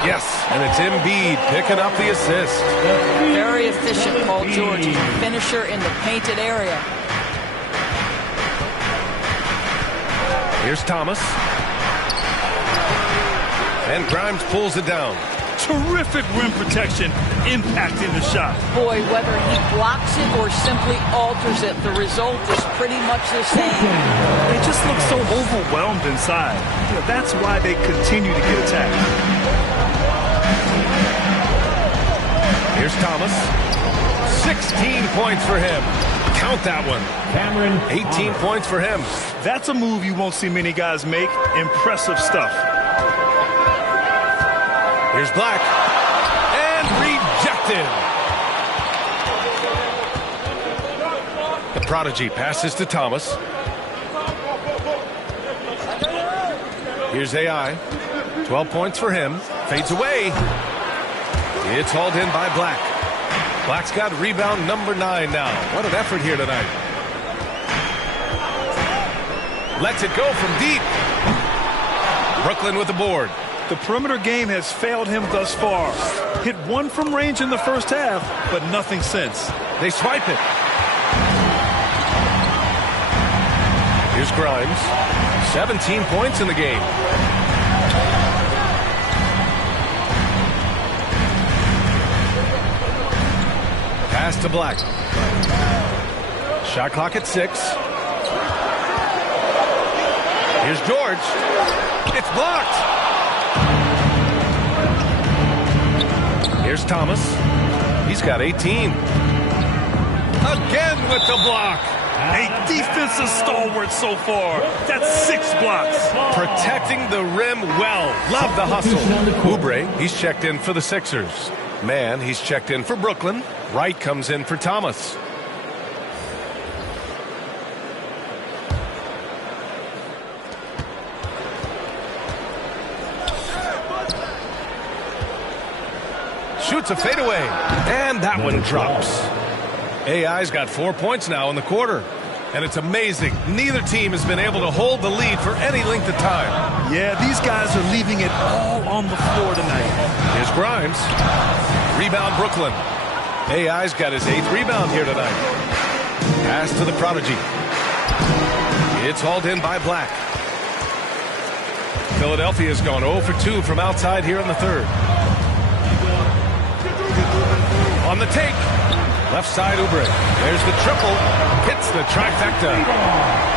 Yes, and it's Embiid picking up the assist. Very efficient, Paul George. He's a finisher in the painted area. Here's Thomas. And Grimes pulls it down. Terrific rim protection, impacting the shot. Boy, whether he blocks it or simply alters it, the result is pretty much the same. They just look so overwhelmed inside. You know, that's why they continue to get attacked. Here's Thomas. 16 points for him. Count that one. Cameron 18 points for him. That's a move you won't see many guys make. Impressive stuff. Here's Black. And rejected. The prodigy passes to Thomas. Here's AI. 12 points for him. Fades away. It's hauled in by Black. Black's got rebound number 9 now. What an effort here tonight. Lets it go from deep. Brooklyn with the board. The perimeter game has failed him thus far. Hit 1 from range in the first half, but nothing since. They swipe it. Here's Grimes. 17 points in the game. Pass to Black. Shot clock at 6. Here's George. It's blocked. Here's Thomas. He's got 18. Again with the block. A defensive stalwart so far. That's 6 blocks. Protecting the rim well. Love the hustle. Oubre, he's checked in for the Sixers. Mann, he's checked in for Brooklyn. Wright comes in for Thomas. Shoots a fadeaway. And that one drops. AI's got 4 points now in the quarter. And it's amazing. Neither team has been able to hold the lead for any length of time. Yeah, these guys are leaving it all on the floor tonight. Here's Grimes. Rebound Brooklyn. AI's got his 8th rebound here tonight. Pass to the prodigy. It's hauled in by Black. Philadelphia's gone 0 for 2 from outside here in the third. On the take. Left side, Oubre. There's the triple. Hits the trifecta.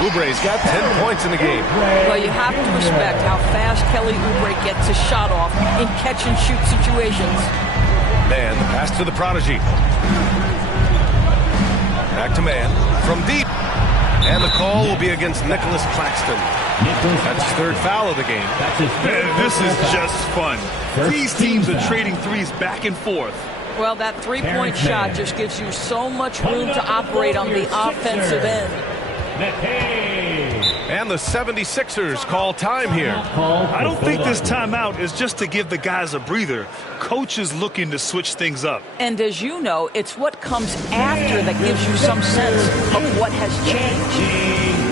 Oubre's got 10 points in the game. Well, you have to respect how fast Kelly Oubre gets his shot off in catch-and-shoot situations. Man, the pass to the prodigy. Back to Man. From deep. And the call will be against Nicholas Claxton. That's his third foul of the game. This is just fun. These teams are trading threes back and forth. Well, that three-point shot just gives you so much room to operate on the offensive end. And the 76ers call time here. I don't think this timeout is just to give the guys a breather. Coach is looking to switch things up. And as you know, it's what comes after that gives you some sense of what has changed.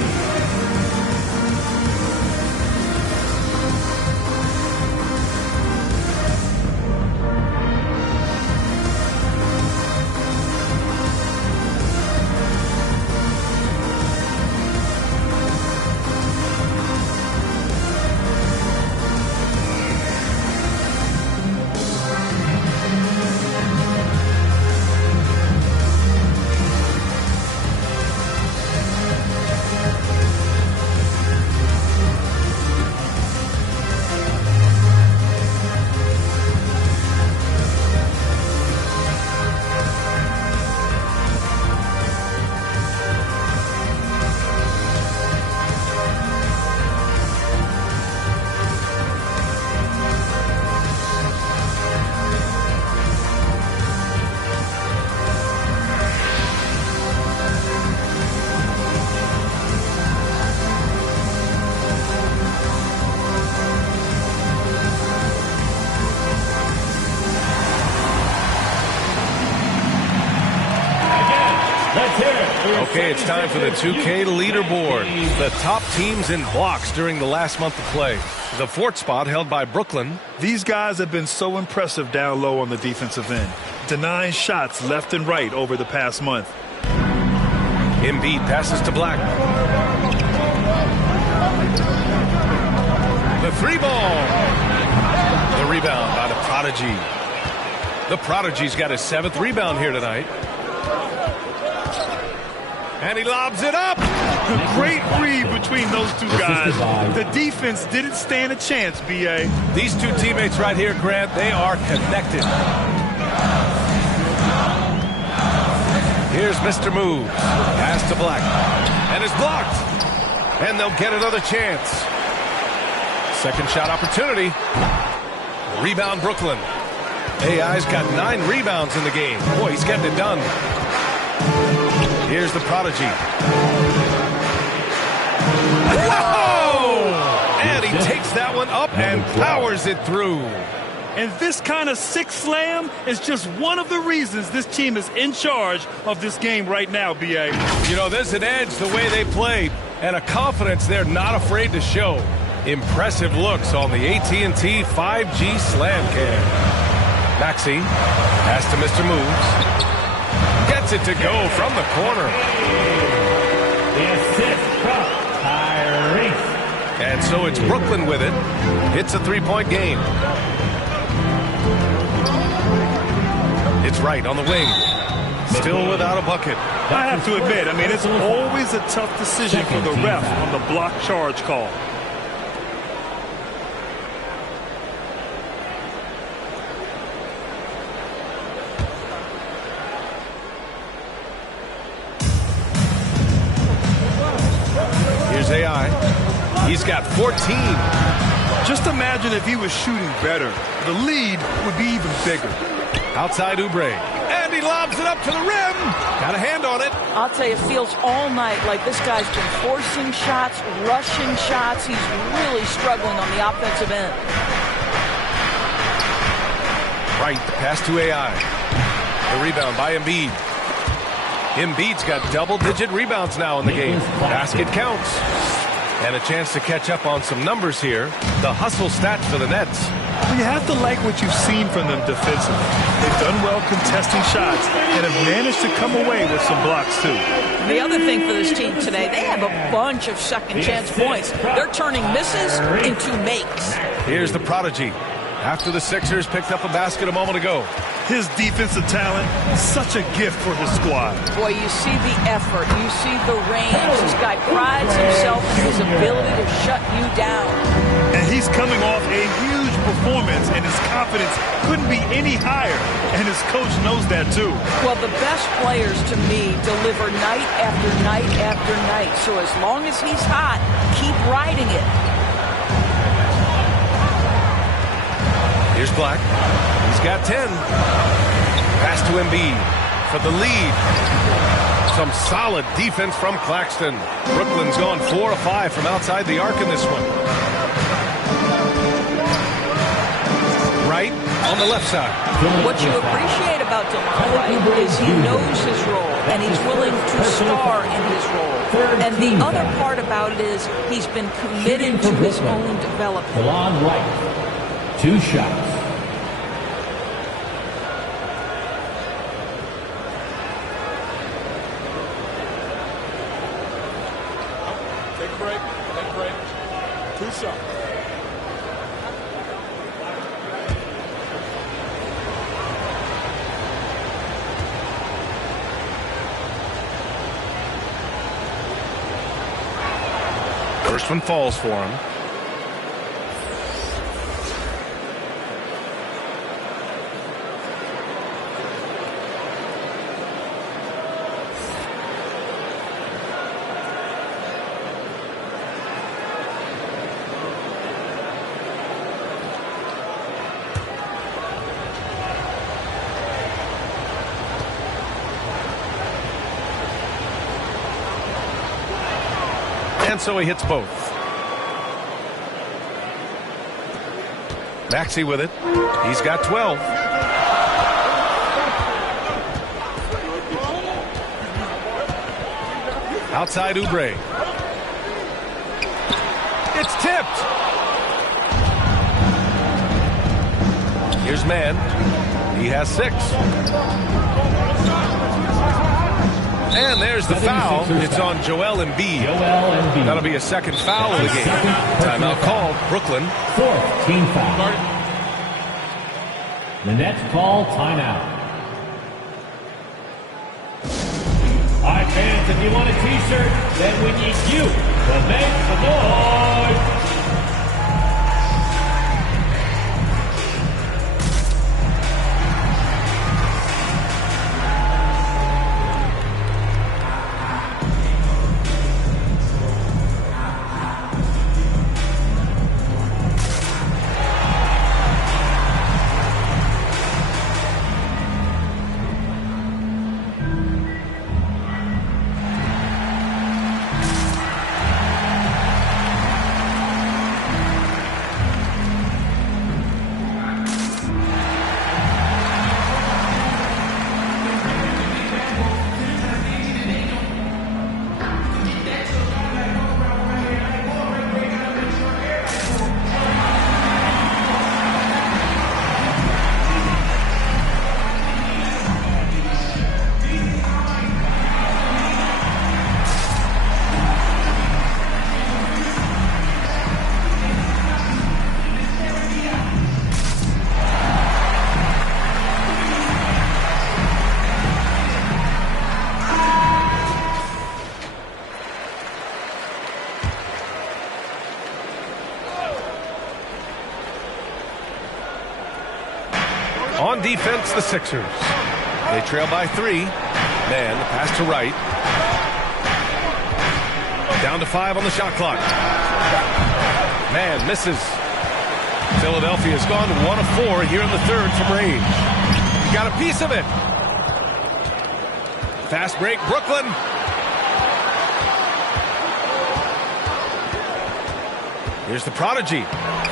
Okay, it's time for the 2K leaderboard. The top teams in blocks during the last month of play. The fourth spot held by Brooklyn. These guys have been so impressive down low on the defensive end, denying shots left and right over the past month. Embiid passes to Black. The three ball. The rebound by the Prodigy. The Prodigy's got his 7th rebound here tonight. And he lobs it up. Great read between those two guys. The defense didn't stand a chance, B.A. These two teammates right here, Grant, they are connected. Here's Mr. Moves. Pass to Black. And it's blocked. And they'll get another chance. Second shot opportunity. Rebound Brooklyn. AI's got 9 rebounds in the game. Boy, he's getting it done. Here's the Prodigy. Whoa! And he takes that one up and powers it through. And this kind of sick slam is just one of the reasons this team is in charge of this game right now, B.A. You know, there's an edge the way they play and a confidence they're not afraid to show. Impressive looks on the AT&T 5G Slam Cam. Maxey, pass to Mr. Moves. Gets it to go from the corner. The assist from Tyrese. And so it's Brooklyn with it. It's a 3-point game. It's right on the wing. Still without a bucket. I have to admit, I mean, it's always a tough decision for the ref on the block charge call. Here's AI. He's got 14. Just imagine if he was shooting better. The lead would be even bigger. Outside Oubre. And he lobs it up to the rim. Got a hand on it. I'll tell you, it feels all night like this guy's been forcing shots, rushing shots. He's really struggling on the offensive end. Right, the pass to AI. The rebound by Embiid. Embiid's got double-digit rebounds now in the game. Basket counts. And a chance to catch up on some numbers here. The hustle stats for the Nets. Well, you have to like what you've seen from them defensively. They've done well contesting shots and have managed to come away with some blocks, too. The other thing for this team today, they have a bunch of second chance points. They're turning misses into makes. Here's the prodigy. After the Sixers picked up a basket a moment ago. His defensive talent, such a gift for his squad. Boy, you see the effort. You see the range. This guy prides himself in his ability to shut you down. And he's coming off a huge performance, and his confidence couldn't be any higher. And his coach knows that, too. Well, the best players, to me, deliver night after night after night. So as long as he's hot, keep riding it. Here's Black. He's got 10. Pass to Embiid for the lead. Some solid defense from Claxton. Brooklyn's gone 4 of 5 from outside the arc in this one. Wright on the left side. What you appreciate about DeLon Wright is he knows his role, and he's willing to star in his role. And the other part about it is he's been committed to his own development. DeLon Wright, 2 shots. Take a break. 2 shots. First one falls for him. And so he hits both. Maxey with it. He's got 12. Outside Oubre. It's tipped. Here's Mann. He has 6. And there's the foul. It's on Joel Embiid. That'll be a second foul of the game. Timeout called. Brooklyn. 4th team foul. The Nets call timeout. All right, fans, if you want a T-shirt, then we need you to make some noise. On defense, the Sixers. They trail by 3. Mann, the pass to Wright. Down to 5 on the shot clock. Mann misses. Philadelphia's gone 1 of 4 here in the third from range. He got a piece of it. Fast break, Brooklyn. Here's the prodigy.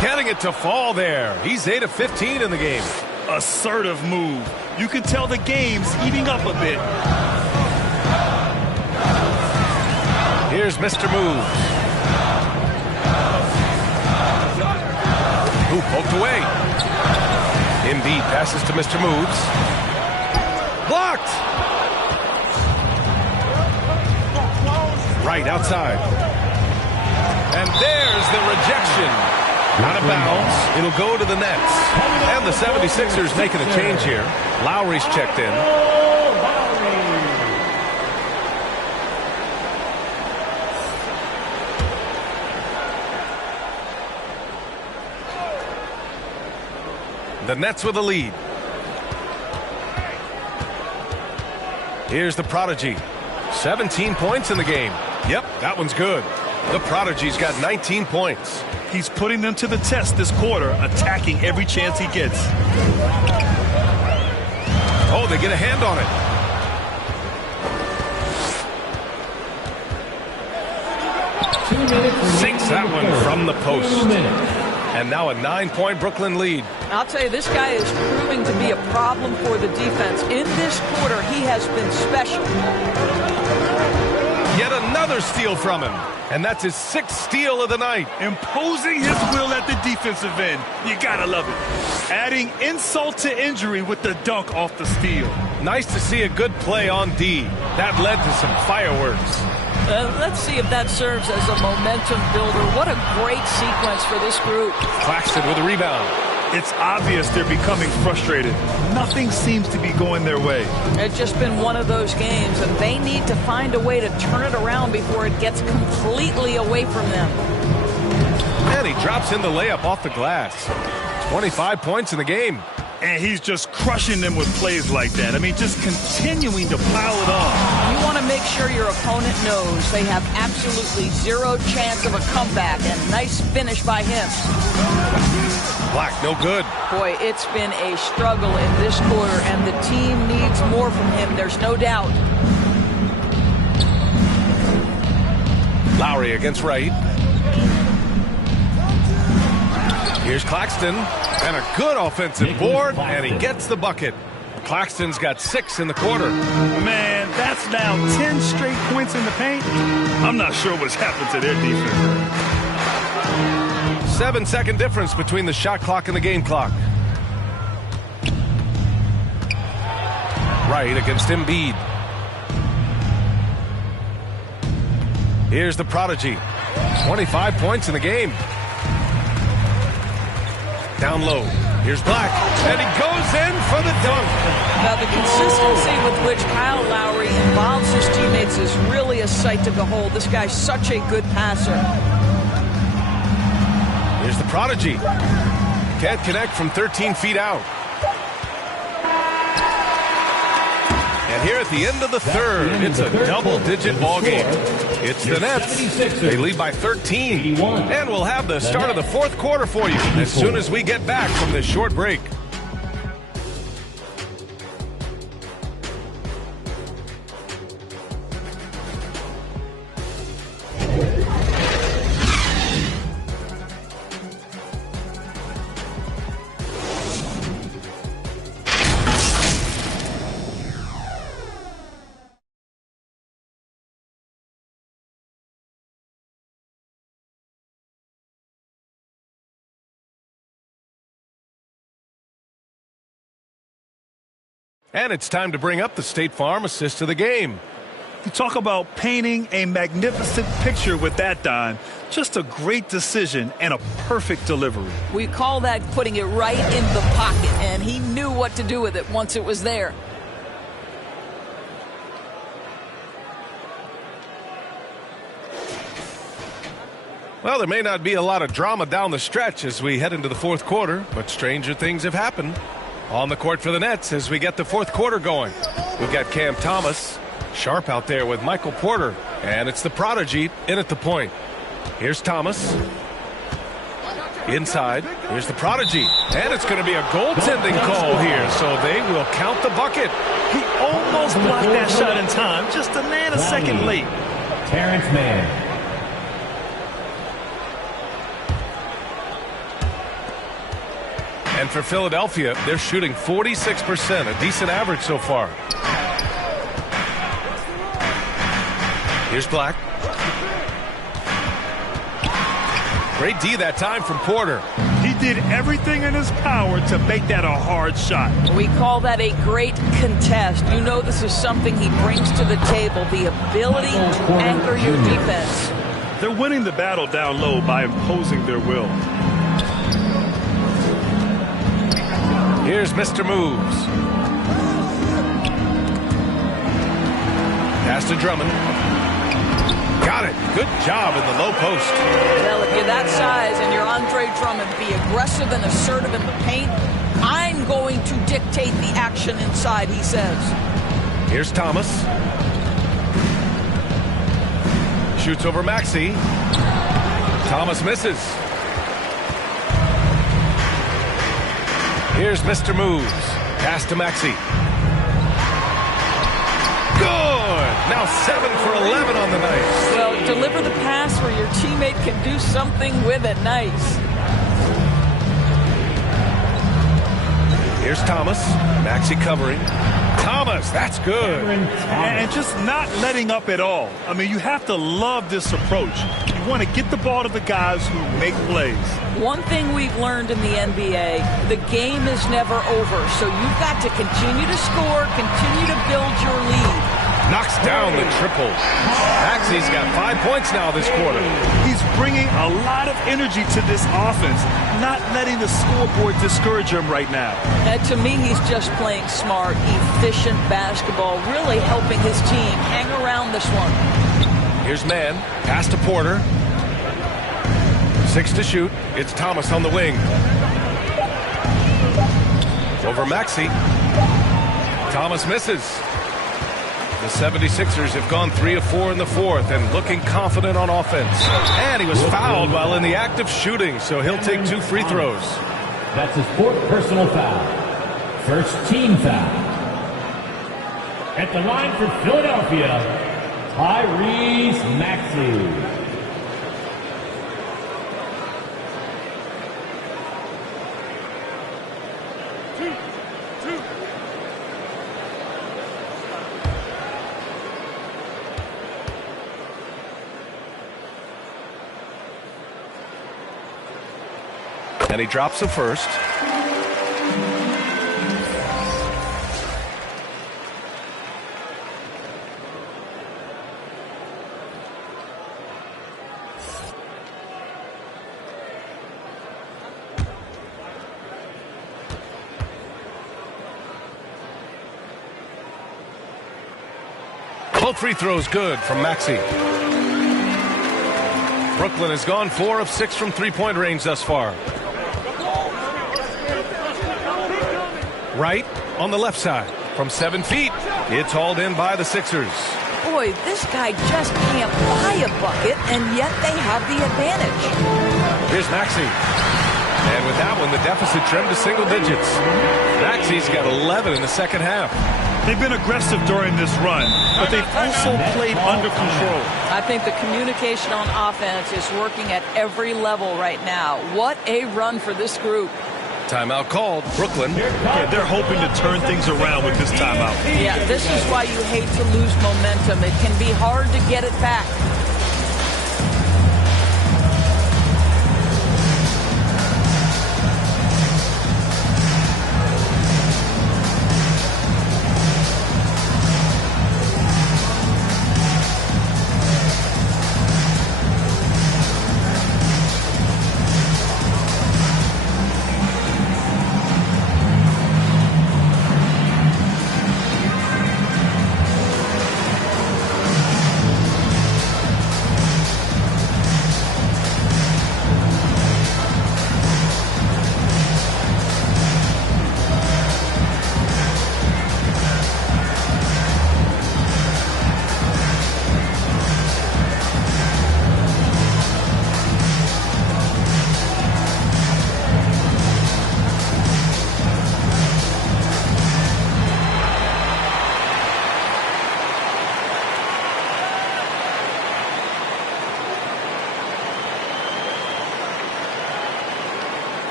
Getting it to fall there. He's 8 of 15 in the game. Assertive move. You can tell the game's heating up a bit. Here's Mr. Moves. Ooh, poked away. Embiid passes to Mr. Moves. Blocked. Right outside. And there's the rejection. Out of bounds. It'll go to the Nets. And the 76ers making a change here. Lowry's checked in. The Nets with the lead. Here's the Prodigy. 17 points in the game. Yep, that one's good. The Prodigy's got 19 points. He's putting them to the test this quarter, attacking every chance he gets. Oh, they get a hand on it. Sinks that one from the post. And now a 9-point Brooklyn lead. I'll tell you, this guy is proving to be a problem for the defense. In this quarter, he has been special. Yet another steal from him. And that's his 6th steal of the night. Imposing his will at the defensive end. You gotta love it. Adding insult to injury with the dunk off the steal. Nice to see a good play on D. That led to some fireworks. Let's see if that serves as a momentum builder. What a great sequence for this group. Claxton with a rebound. It's obvious they're becoming frustrated. Nothing seems to be going their way. It's just been one of those games, and they need to find a way to turn it around before it gets completely away from them. And he drops in the layup off the glass. 25 points in the game. And he's just crushing them with plays like that. I mean, just continuing to pile it on. You want to make sure your opponent knows they have absolutely zero chance of a comeback, and nice finish by him. Black, no good. Boy, it's been a struggle in this quarter, and the team needs more from him, there's no doubt. Lowry against Wright. Here's Claxton, and a good offensive board, and he gets the bucket. Claxton's got 6 in the quarter. Man, that's now 10 straight points in the paint. I'm not sure what's happened to their defense. 7-second difference between the shot clock and the game clock. Wright against Embiid. Here's the Prodigy. 25 points in the game. Down low. Here's Black. And he goes in for the dunk. Now, the consistency with which Kyle Lowry involves his teammates is really a sight to behold. This guy's such a good passer. Here's the Prodigy. Can't connect from 13 feet out. And here at the end of the third, it's a double-digit ball game. It's the Nets. They lead by 13. And we'll have the start of the fourth quarter for you as soon as we get back from this short break. And it's time to bring up the State Farm assist of the game. You talk about painting a magnificent picture with that dime. Just a great decision and a perfect delivery. We call that putting it right in the pocket, and he knew what to do with it once it was there. Well, there may not be a lot of drama down the stretch as we head into the fourth quarter, but stranger things have happened. On the court for the Nets as we get the fourth quarter going. We've got Cam Thomas, Sharp out there with Michael Porter, and it's the Prodigy in at the point. Here's Thomas. Inside, here's the Prodigy, and it's going to be a goaltending call here, so they will count the bucket. He almost blocked that shot in time, just a nanosecond late. Terrence Mann. And for Philadelphia, they're shooting 46%, a decent average so far. Here's Black. Great D that time from Porter. He did everything in his power to make that a hard shot. We call that a great contest. You know this is something he brings to the table, the ability to anchor your defense. They're winning the battle down low by imposing their will. Here's Mr. Moves. Pass to Drummond. Got it. Good job in the low post. Well, if you're that size and you're Andre Drummond, be aggressive and assertive in the paint. I'm going to dictate the action inside, he says. Here's Thomas. Shoots over Maxey. Thomas misses. Here's Mr. Moves. Pass to Maxey. Good! Now 7 for 11 on the night. Well, deliver the pass where your teammate can do something with it. Nice. Here's Thomas. Maxey covering. Thomas, that's good. And just not letting up at all. I mean, you have to love this approach. You want to get the ball to the guys who make plays. One thing we've learned in the NBA, the game is never over. So you've got to continue to score, continue to build your lead. Knocks down the triple. Maxey's got 5 points now this quarter. He's bringing a lot of energy to this offense, not letting the scoreboard discourage him right now. To me, he's just playing smart, efficient basketball, really helping his team hang around this one. Here's Mann. Pass to Porter. 6 to shoot. It's Thomas on the wing. Over Maxey. Thomas misses. The 76ers have gone 3 of 4 in the fourth and looking confident on offense. And he was fouled while in the act of shooting, so he'll take 2 free throws. That's his 4th personal foul. First team foul. At the line for Philadelphia, Tyrese Maxey. And he drops the first. Both free throws good from Maxey. Brooklyn has gone 4 of 6 from three-point range thus far. Right on the left side from 7 feet. It's hauled in by the Sixers. Boy, this guy just can't buy a bucket, and yet they have the advantage. Here's Maxey. And with that one, the deficit trimmed to single digits. Maxey's got 11 in the second half. They've been aggressive during this run, but they've also played under control. I think the communication on offense is working at every level right now. What a run for this group. Timeout called. Brooklyn. Yeah, they're hoping to turn things around with this timeout. Yeah, this is why you hate to lose momentum. It can be hard to get it back.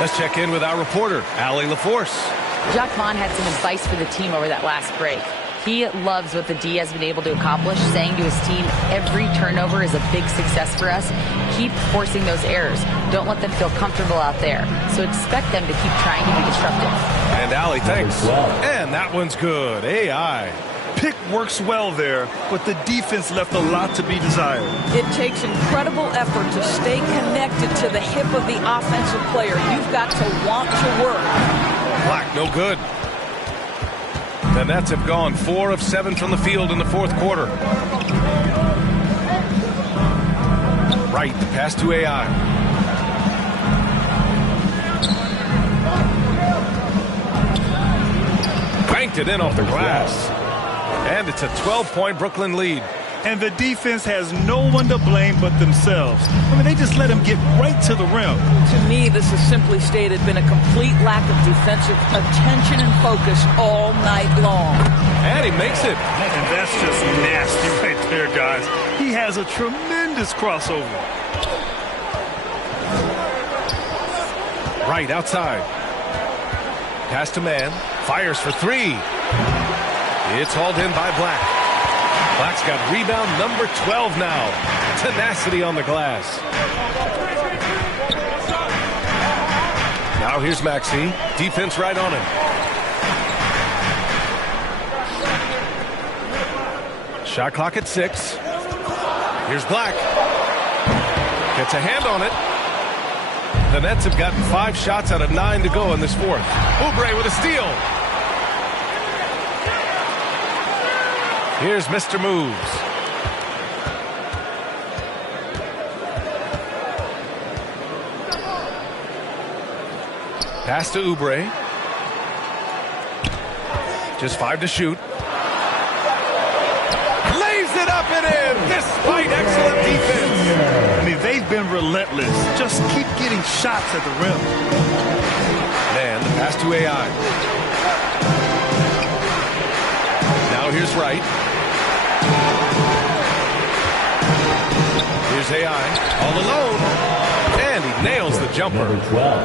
Let's check in with our reporter, Allie LaForce. Jacque Vaughn had some advice for the team over that last break. He loves what the D has been able to accomplish, saying to his team, every turnover is a big success for us. Keep forcing those errors. Don't let them feel comfortable out there. So expect them to keep trying to be disruptive. And Allie, thanks. And that one's good. AI. Pick works well there, but the defense left a lot to be desired. It takes incredible effort to stay connected to the hip of the offensive player. You've got to want to work. Black, no good. The Nets have gone 4 of 7 from the field in the fourth quarter. Right, the pass to AI. Banked it in off the glass. And it's a 12-point Brooklyn lead. And the defense has no one to blame but themselves. I mean, they just let him get right to the rim. To me, this has simply stated been a complete lack of defensive attention and focus all night long. And he makes it. And that's just nasty right there, guys. He has a tremendous crossover. Right outside. Pass to man. Fires for 3. It's hauled in by Black. Black's got rebound number 12 now. Tenacity on the glass. Now here's Maxey. Defense right on him. Shot clock at 6. Here's Black. Gets a hand on it. The Nets have gotten 5 shots out of 9 to go in this fourth. Oubre with a steal. Here's Mr. Moves. Pass to Oubre. Just 5 to shoot. Lays it up and in despite excellent defense. I mean, they've been relentless. Just keep getting shots at the rim. Man, the pass to AI. Now here's Wright. Here's AI all alone. And he nails the jumper.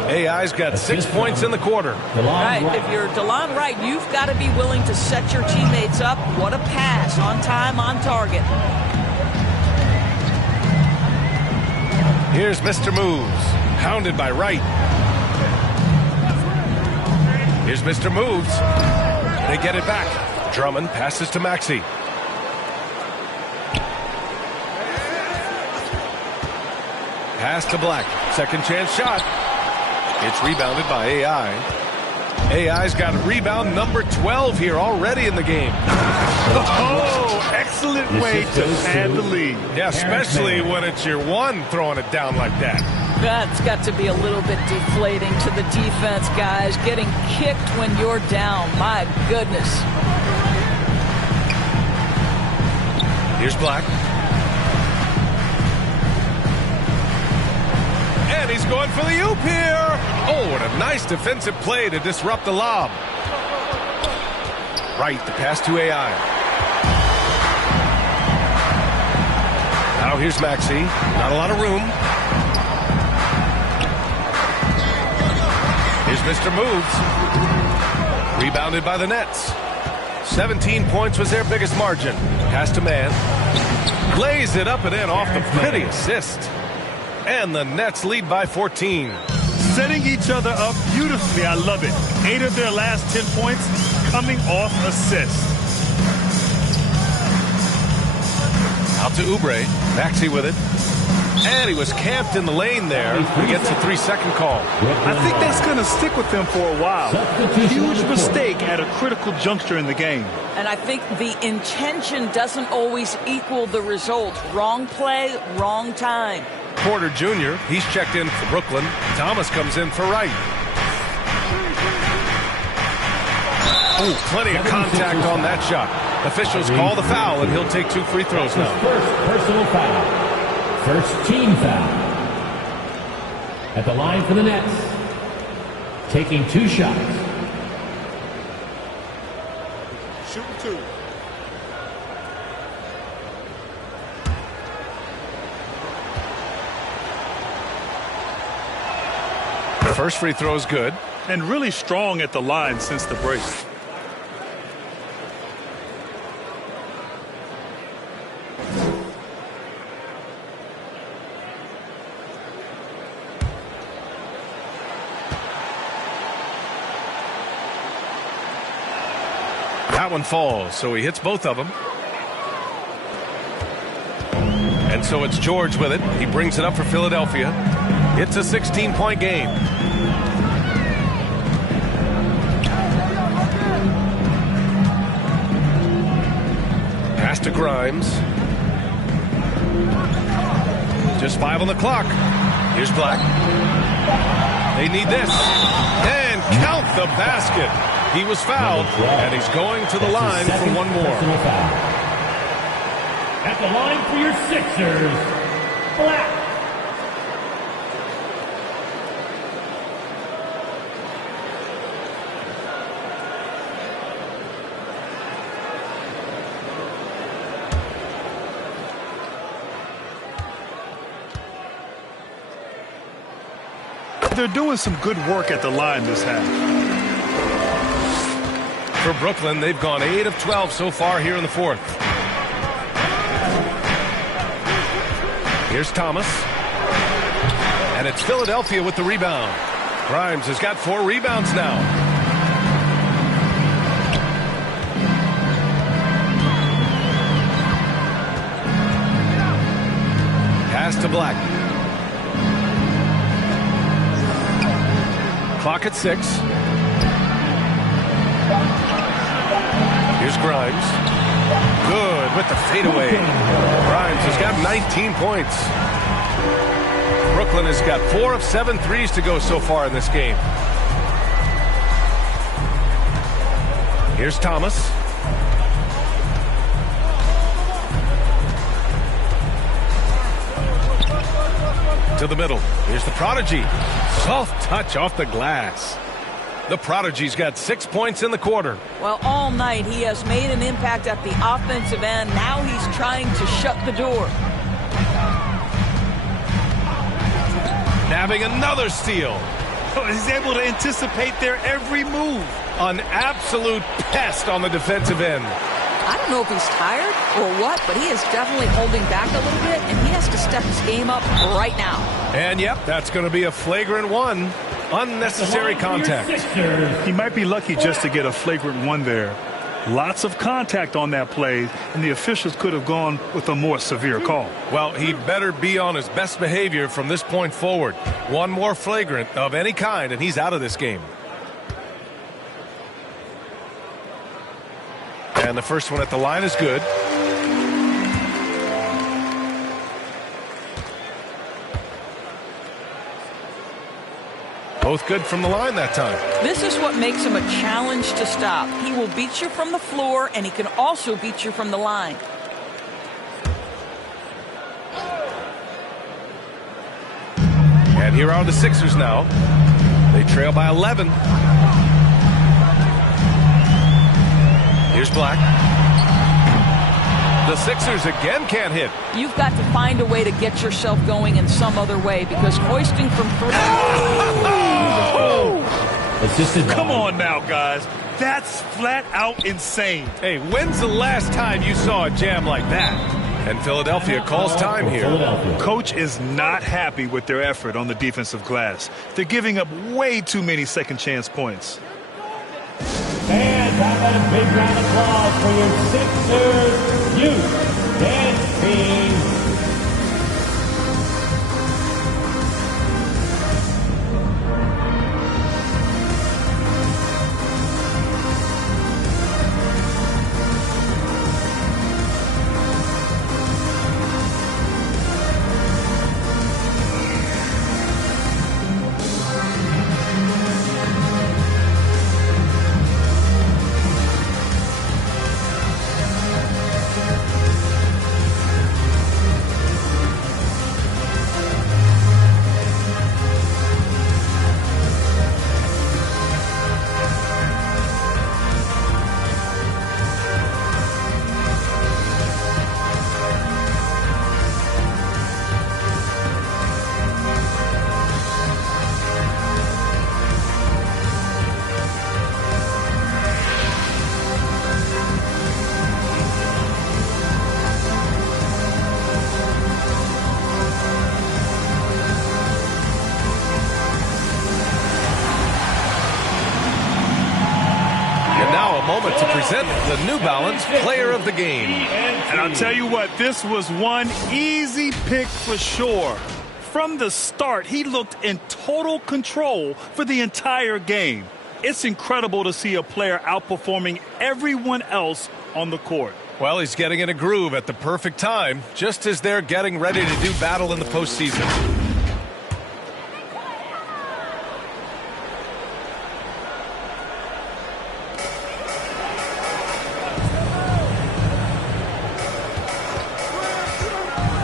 AI's got 6 points in the quarter. Right, if you're DeLon Wright, you've got to be willing to set your teammates up. What a pass, on time, on target. Here's Mr. Moves, hounded by Wright. Here's Mr. Moves. They get it back. Drummond passes to Maxey. Pass to Black. Second chance shot. It's rebounded by AI. AI's got rebound number 12 here already in the game. Oh, excellent way to pad the lead. Yeah, especially when it's your one throwing it down like that. That's got to be a little bit deflating to the defense, guys. Getting kicked when you're down. My goodness. Here's Black. And he's going for the oop here. Oh, what a nice defensive play to disrupt the lob. Right, the pass to AI. Now here's Maxey. Not a lot of room. Here's Mr. Moves. Rebounded by the Nets. 17 points was their biggest margin. Pass to man. Lays it up and in off the pretty assist. And the Nets lead by 14. Setting each other up beautifully. I love it. 8 of their last 10 points coming off assists. Out to Oubre. Maxey with it. And he was camped in the lane there. He gets a 3-second call. I think that's going to stick with them for a while. Huge mistake at a critical juncture in the game. And I think the intention doesn't always equal the result. Wrong play, wrong time. Porter Jr., he's checked in for Brooklyn. Thomas comes in for Wright. Oh, plenty of contact on that shot. Officials call the foul, and he'll take 2 free throws now. First personal foul. First team foul. At the line for the Nets. Taking 2 shots. Shooting 2. The first free throw is good. And really strong at the line since the break. That one falls, so he hits both of them. And so it's George with it. He brings it up for Philadelphia. It's a 16-point game. Pass to Grimes. Just 5 on the clock. Here's Black. They need this. And count the basket. He was fouled, and he's going to the line for one more. At the line for your Sixers, Black. They're doing some good work at the line this half. For Brooklyn, they've gone 8 of 12 so far here in the fourth. Here's Thomas. And it's Philadelphia with the rebound. Grimes has got 4 rebounds now. Pass to Black. Clock at 6. Here's Grimes. Good with the fadeaway. Grimes has got 19 points. Brooklyn has got 4 of 7 threes to go so far in this game. Here's Thomas. To the middle. Here's the Prodigy. Soft touch off the glass. The Prodigy's got 6 points in the quarter. Well, all night he has made an impact at the offensive end. Now he's trying to shut the door. Nabbing another steal. He's able to anticipate their every move. An absolute pest on the defensive end. I don't know if he's tired or what, but he is definitely holding back a little bit, and he has to step his game up right now. And, yep, that's going to be a flagrant 1. Unnecessary contact. He might be lucky just to get a flagrant 1 there. Lots of contact on that play, and the officials could have gone with a more severe call. Well, he'd better be on his best behavior from this point forward. One more flagrant of any kind, and he's out of this game. And the first one at the line is good. Both good from the line that time. This is what makes him a challenge to stop. He will beat you from the floor, and he can also beat you from the line. And here are the Sixers now. They trail by 11. Here's Black. The Sixers again can't hit. You've got to find a way to get yourself going in some other way, because hoisting from three... Come on now, guys. That's flat out insane. Hey, when's the last time you saw a jam like that? And Philadelphia calls time here. Coach is not happy with their effort on the defensive glass. They're giving up way too many second chance points. And have a big round of applause for your Sixers youth dance team. moment to present the New Balance Player of the Game. And I'll tell you what, this was one easy pick for sure. From the start, he looked in total control for the entire game. It's incredible to see a player outperforming everyone else on the court. Well, he's getting in a groove at the perfect time, just as they're getting ready to do battle in the postseason.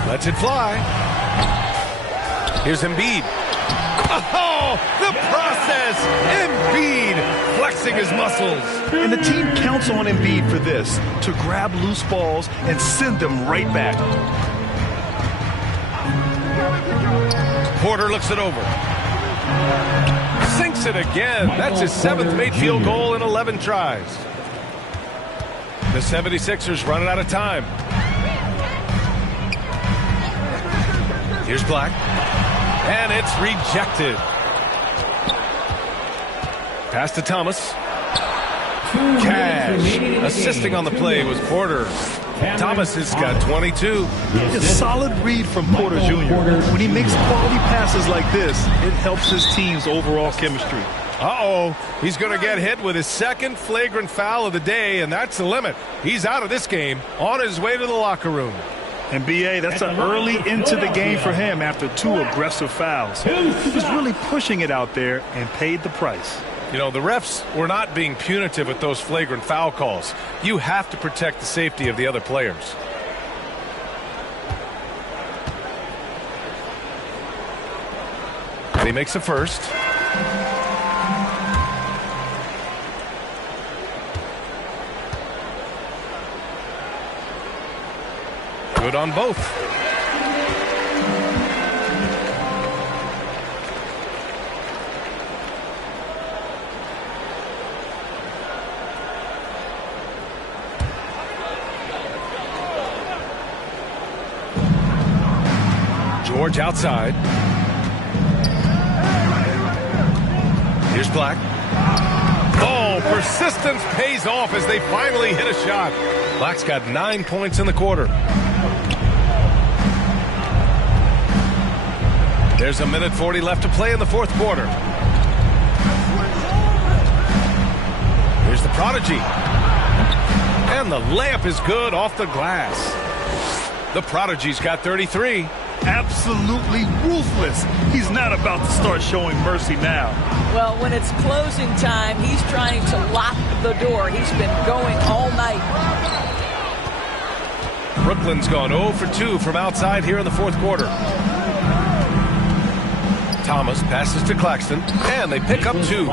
Lets it fly. Here's Embiid. Oh, the process! Embiid flexing his muscles. And the team counts on Embiid for this, to grab loose balls and send them right back. Porter looks it over. Sinks it again. That's his 7th made field goal in 11 tries. The 76ers running out of time. Here's Black. And it's rejected. Pass to Thomas. Cash. Assisting on the play was Porter. Thomas has got 22. A solid read from Porter Jr. When he makes quality passes like this, it helps his team's overall chemistry. Uh-oh. He's going to get hit with his 2nd flagrant foul of the day, and that's the limit. He's out of this game, on his way to the locker room. And B.A., that's an early into the game for him after 2 aggressive fouls. He was really pushing it out there and paid the price. You know, the refs were not being punitive with those flagrant foul calls. You have to protect the safety of the other players. And he makes the first. Good on both. George outside. Here's Black. Oh, persistence pays off as they finally hit a shot. Black's got 9 points in the quarter. There's a minute 40 left to play in the 4th quarter. Here's the Prodigy. And the layup is good off the glass. The Prodigy's got 33. Absolutely ruthless. He's not about to start showing mercy now. Well, when it's closing time, he's trying to lock the door. He's been going all night. Brooklyn's gone 0 for 2 from outside here in the 4th quarter. Thomas passes to Claxton, and they pick up 2.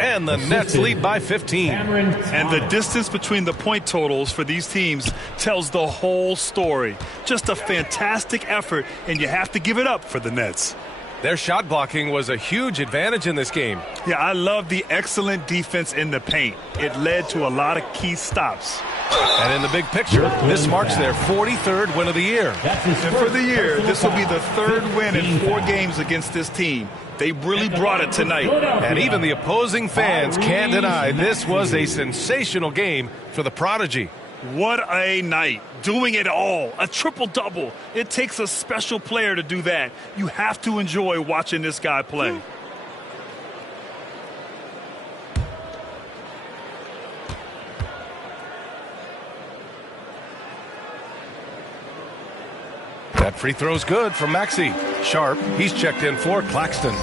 And the Nets lead by 15. And the distance between the point totals for these teams tells the whole story. Just a fantastic effort, and you have to give it up for the Nets. Their shot blocking was a huge advantage in this game. Yeah, I love the excellent defense in the paint. It led to a lot of key stops. And in the big picture, this marks their 43rd win of the year. And for the year, this will be the 3rd win in 4 games against this team. They really brought it tonight. And even the opposing fans can't deny this was a sensational game for the Prodigy. What a night. Doing it all. A triple-double. It takes a special player to do that. You have to enjoy watching this guy play. That free throw's good from Maxey. Sharp, he's checked in for Claxton.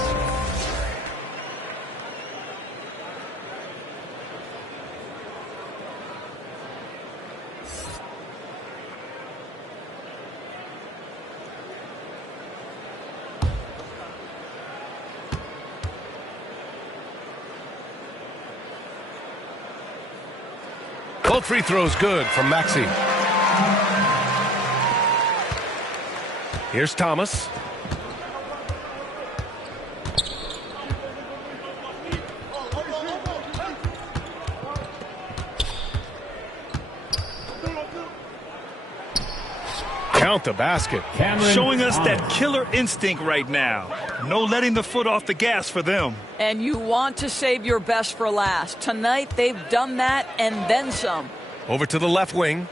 Both free throws good from Maxey. Here's Thomas. Count the basket. Showing us that killer instinct right now. No letting the foot off the gas for them. And you want to save your best for last. Tonight, they've done that and then some. Over to the left wing.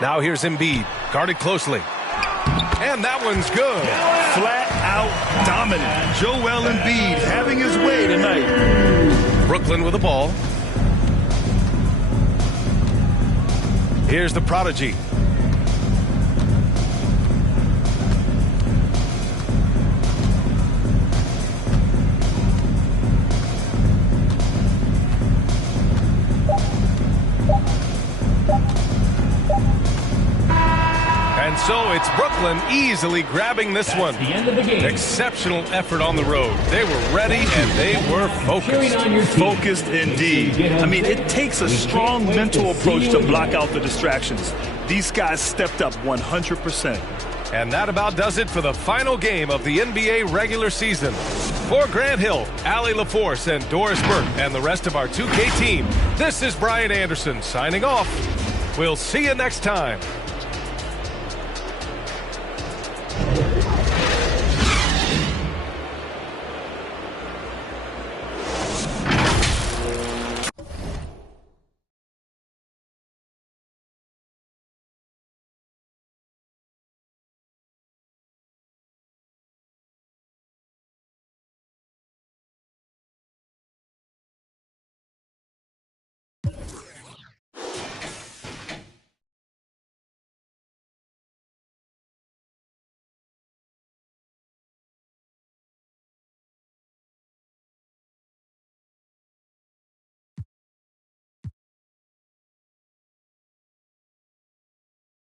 Now here's Embiid, guarded closely. And that one's good. Flat out dominant. Joel Embiid having his way tonight. Brooklyn with the ball. Here's the prodigy. And so it's Brooklyn easily grabbing this one. The end of the game. Exceptional effort on the road. They were ready and they were focused. Focused indeed. I mean, it takes a strong mental approach to block out the distractions. These guys stepped up 100%. And that about does it for the final game of the NBA regular season. For Grant Hill, Allie LaForce, and Doris Burke, and the rest of our 2K team, this is Brian Anderson signing off. We'll see you next time.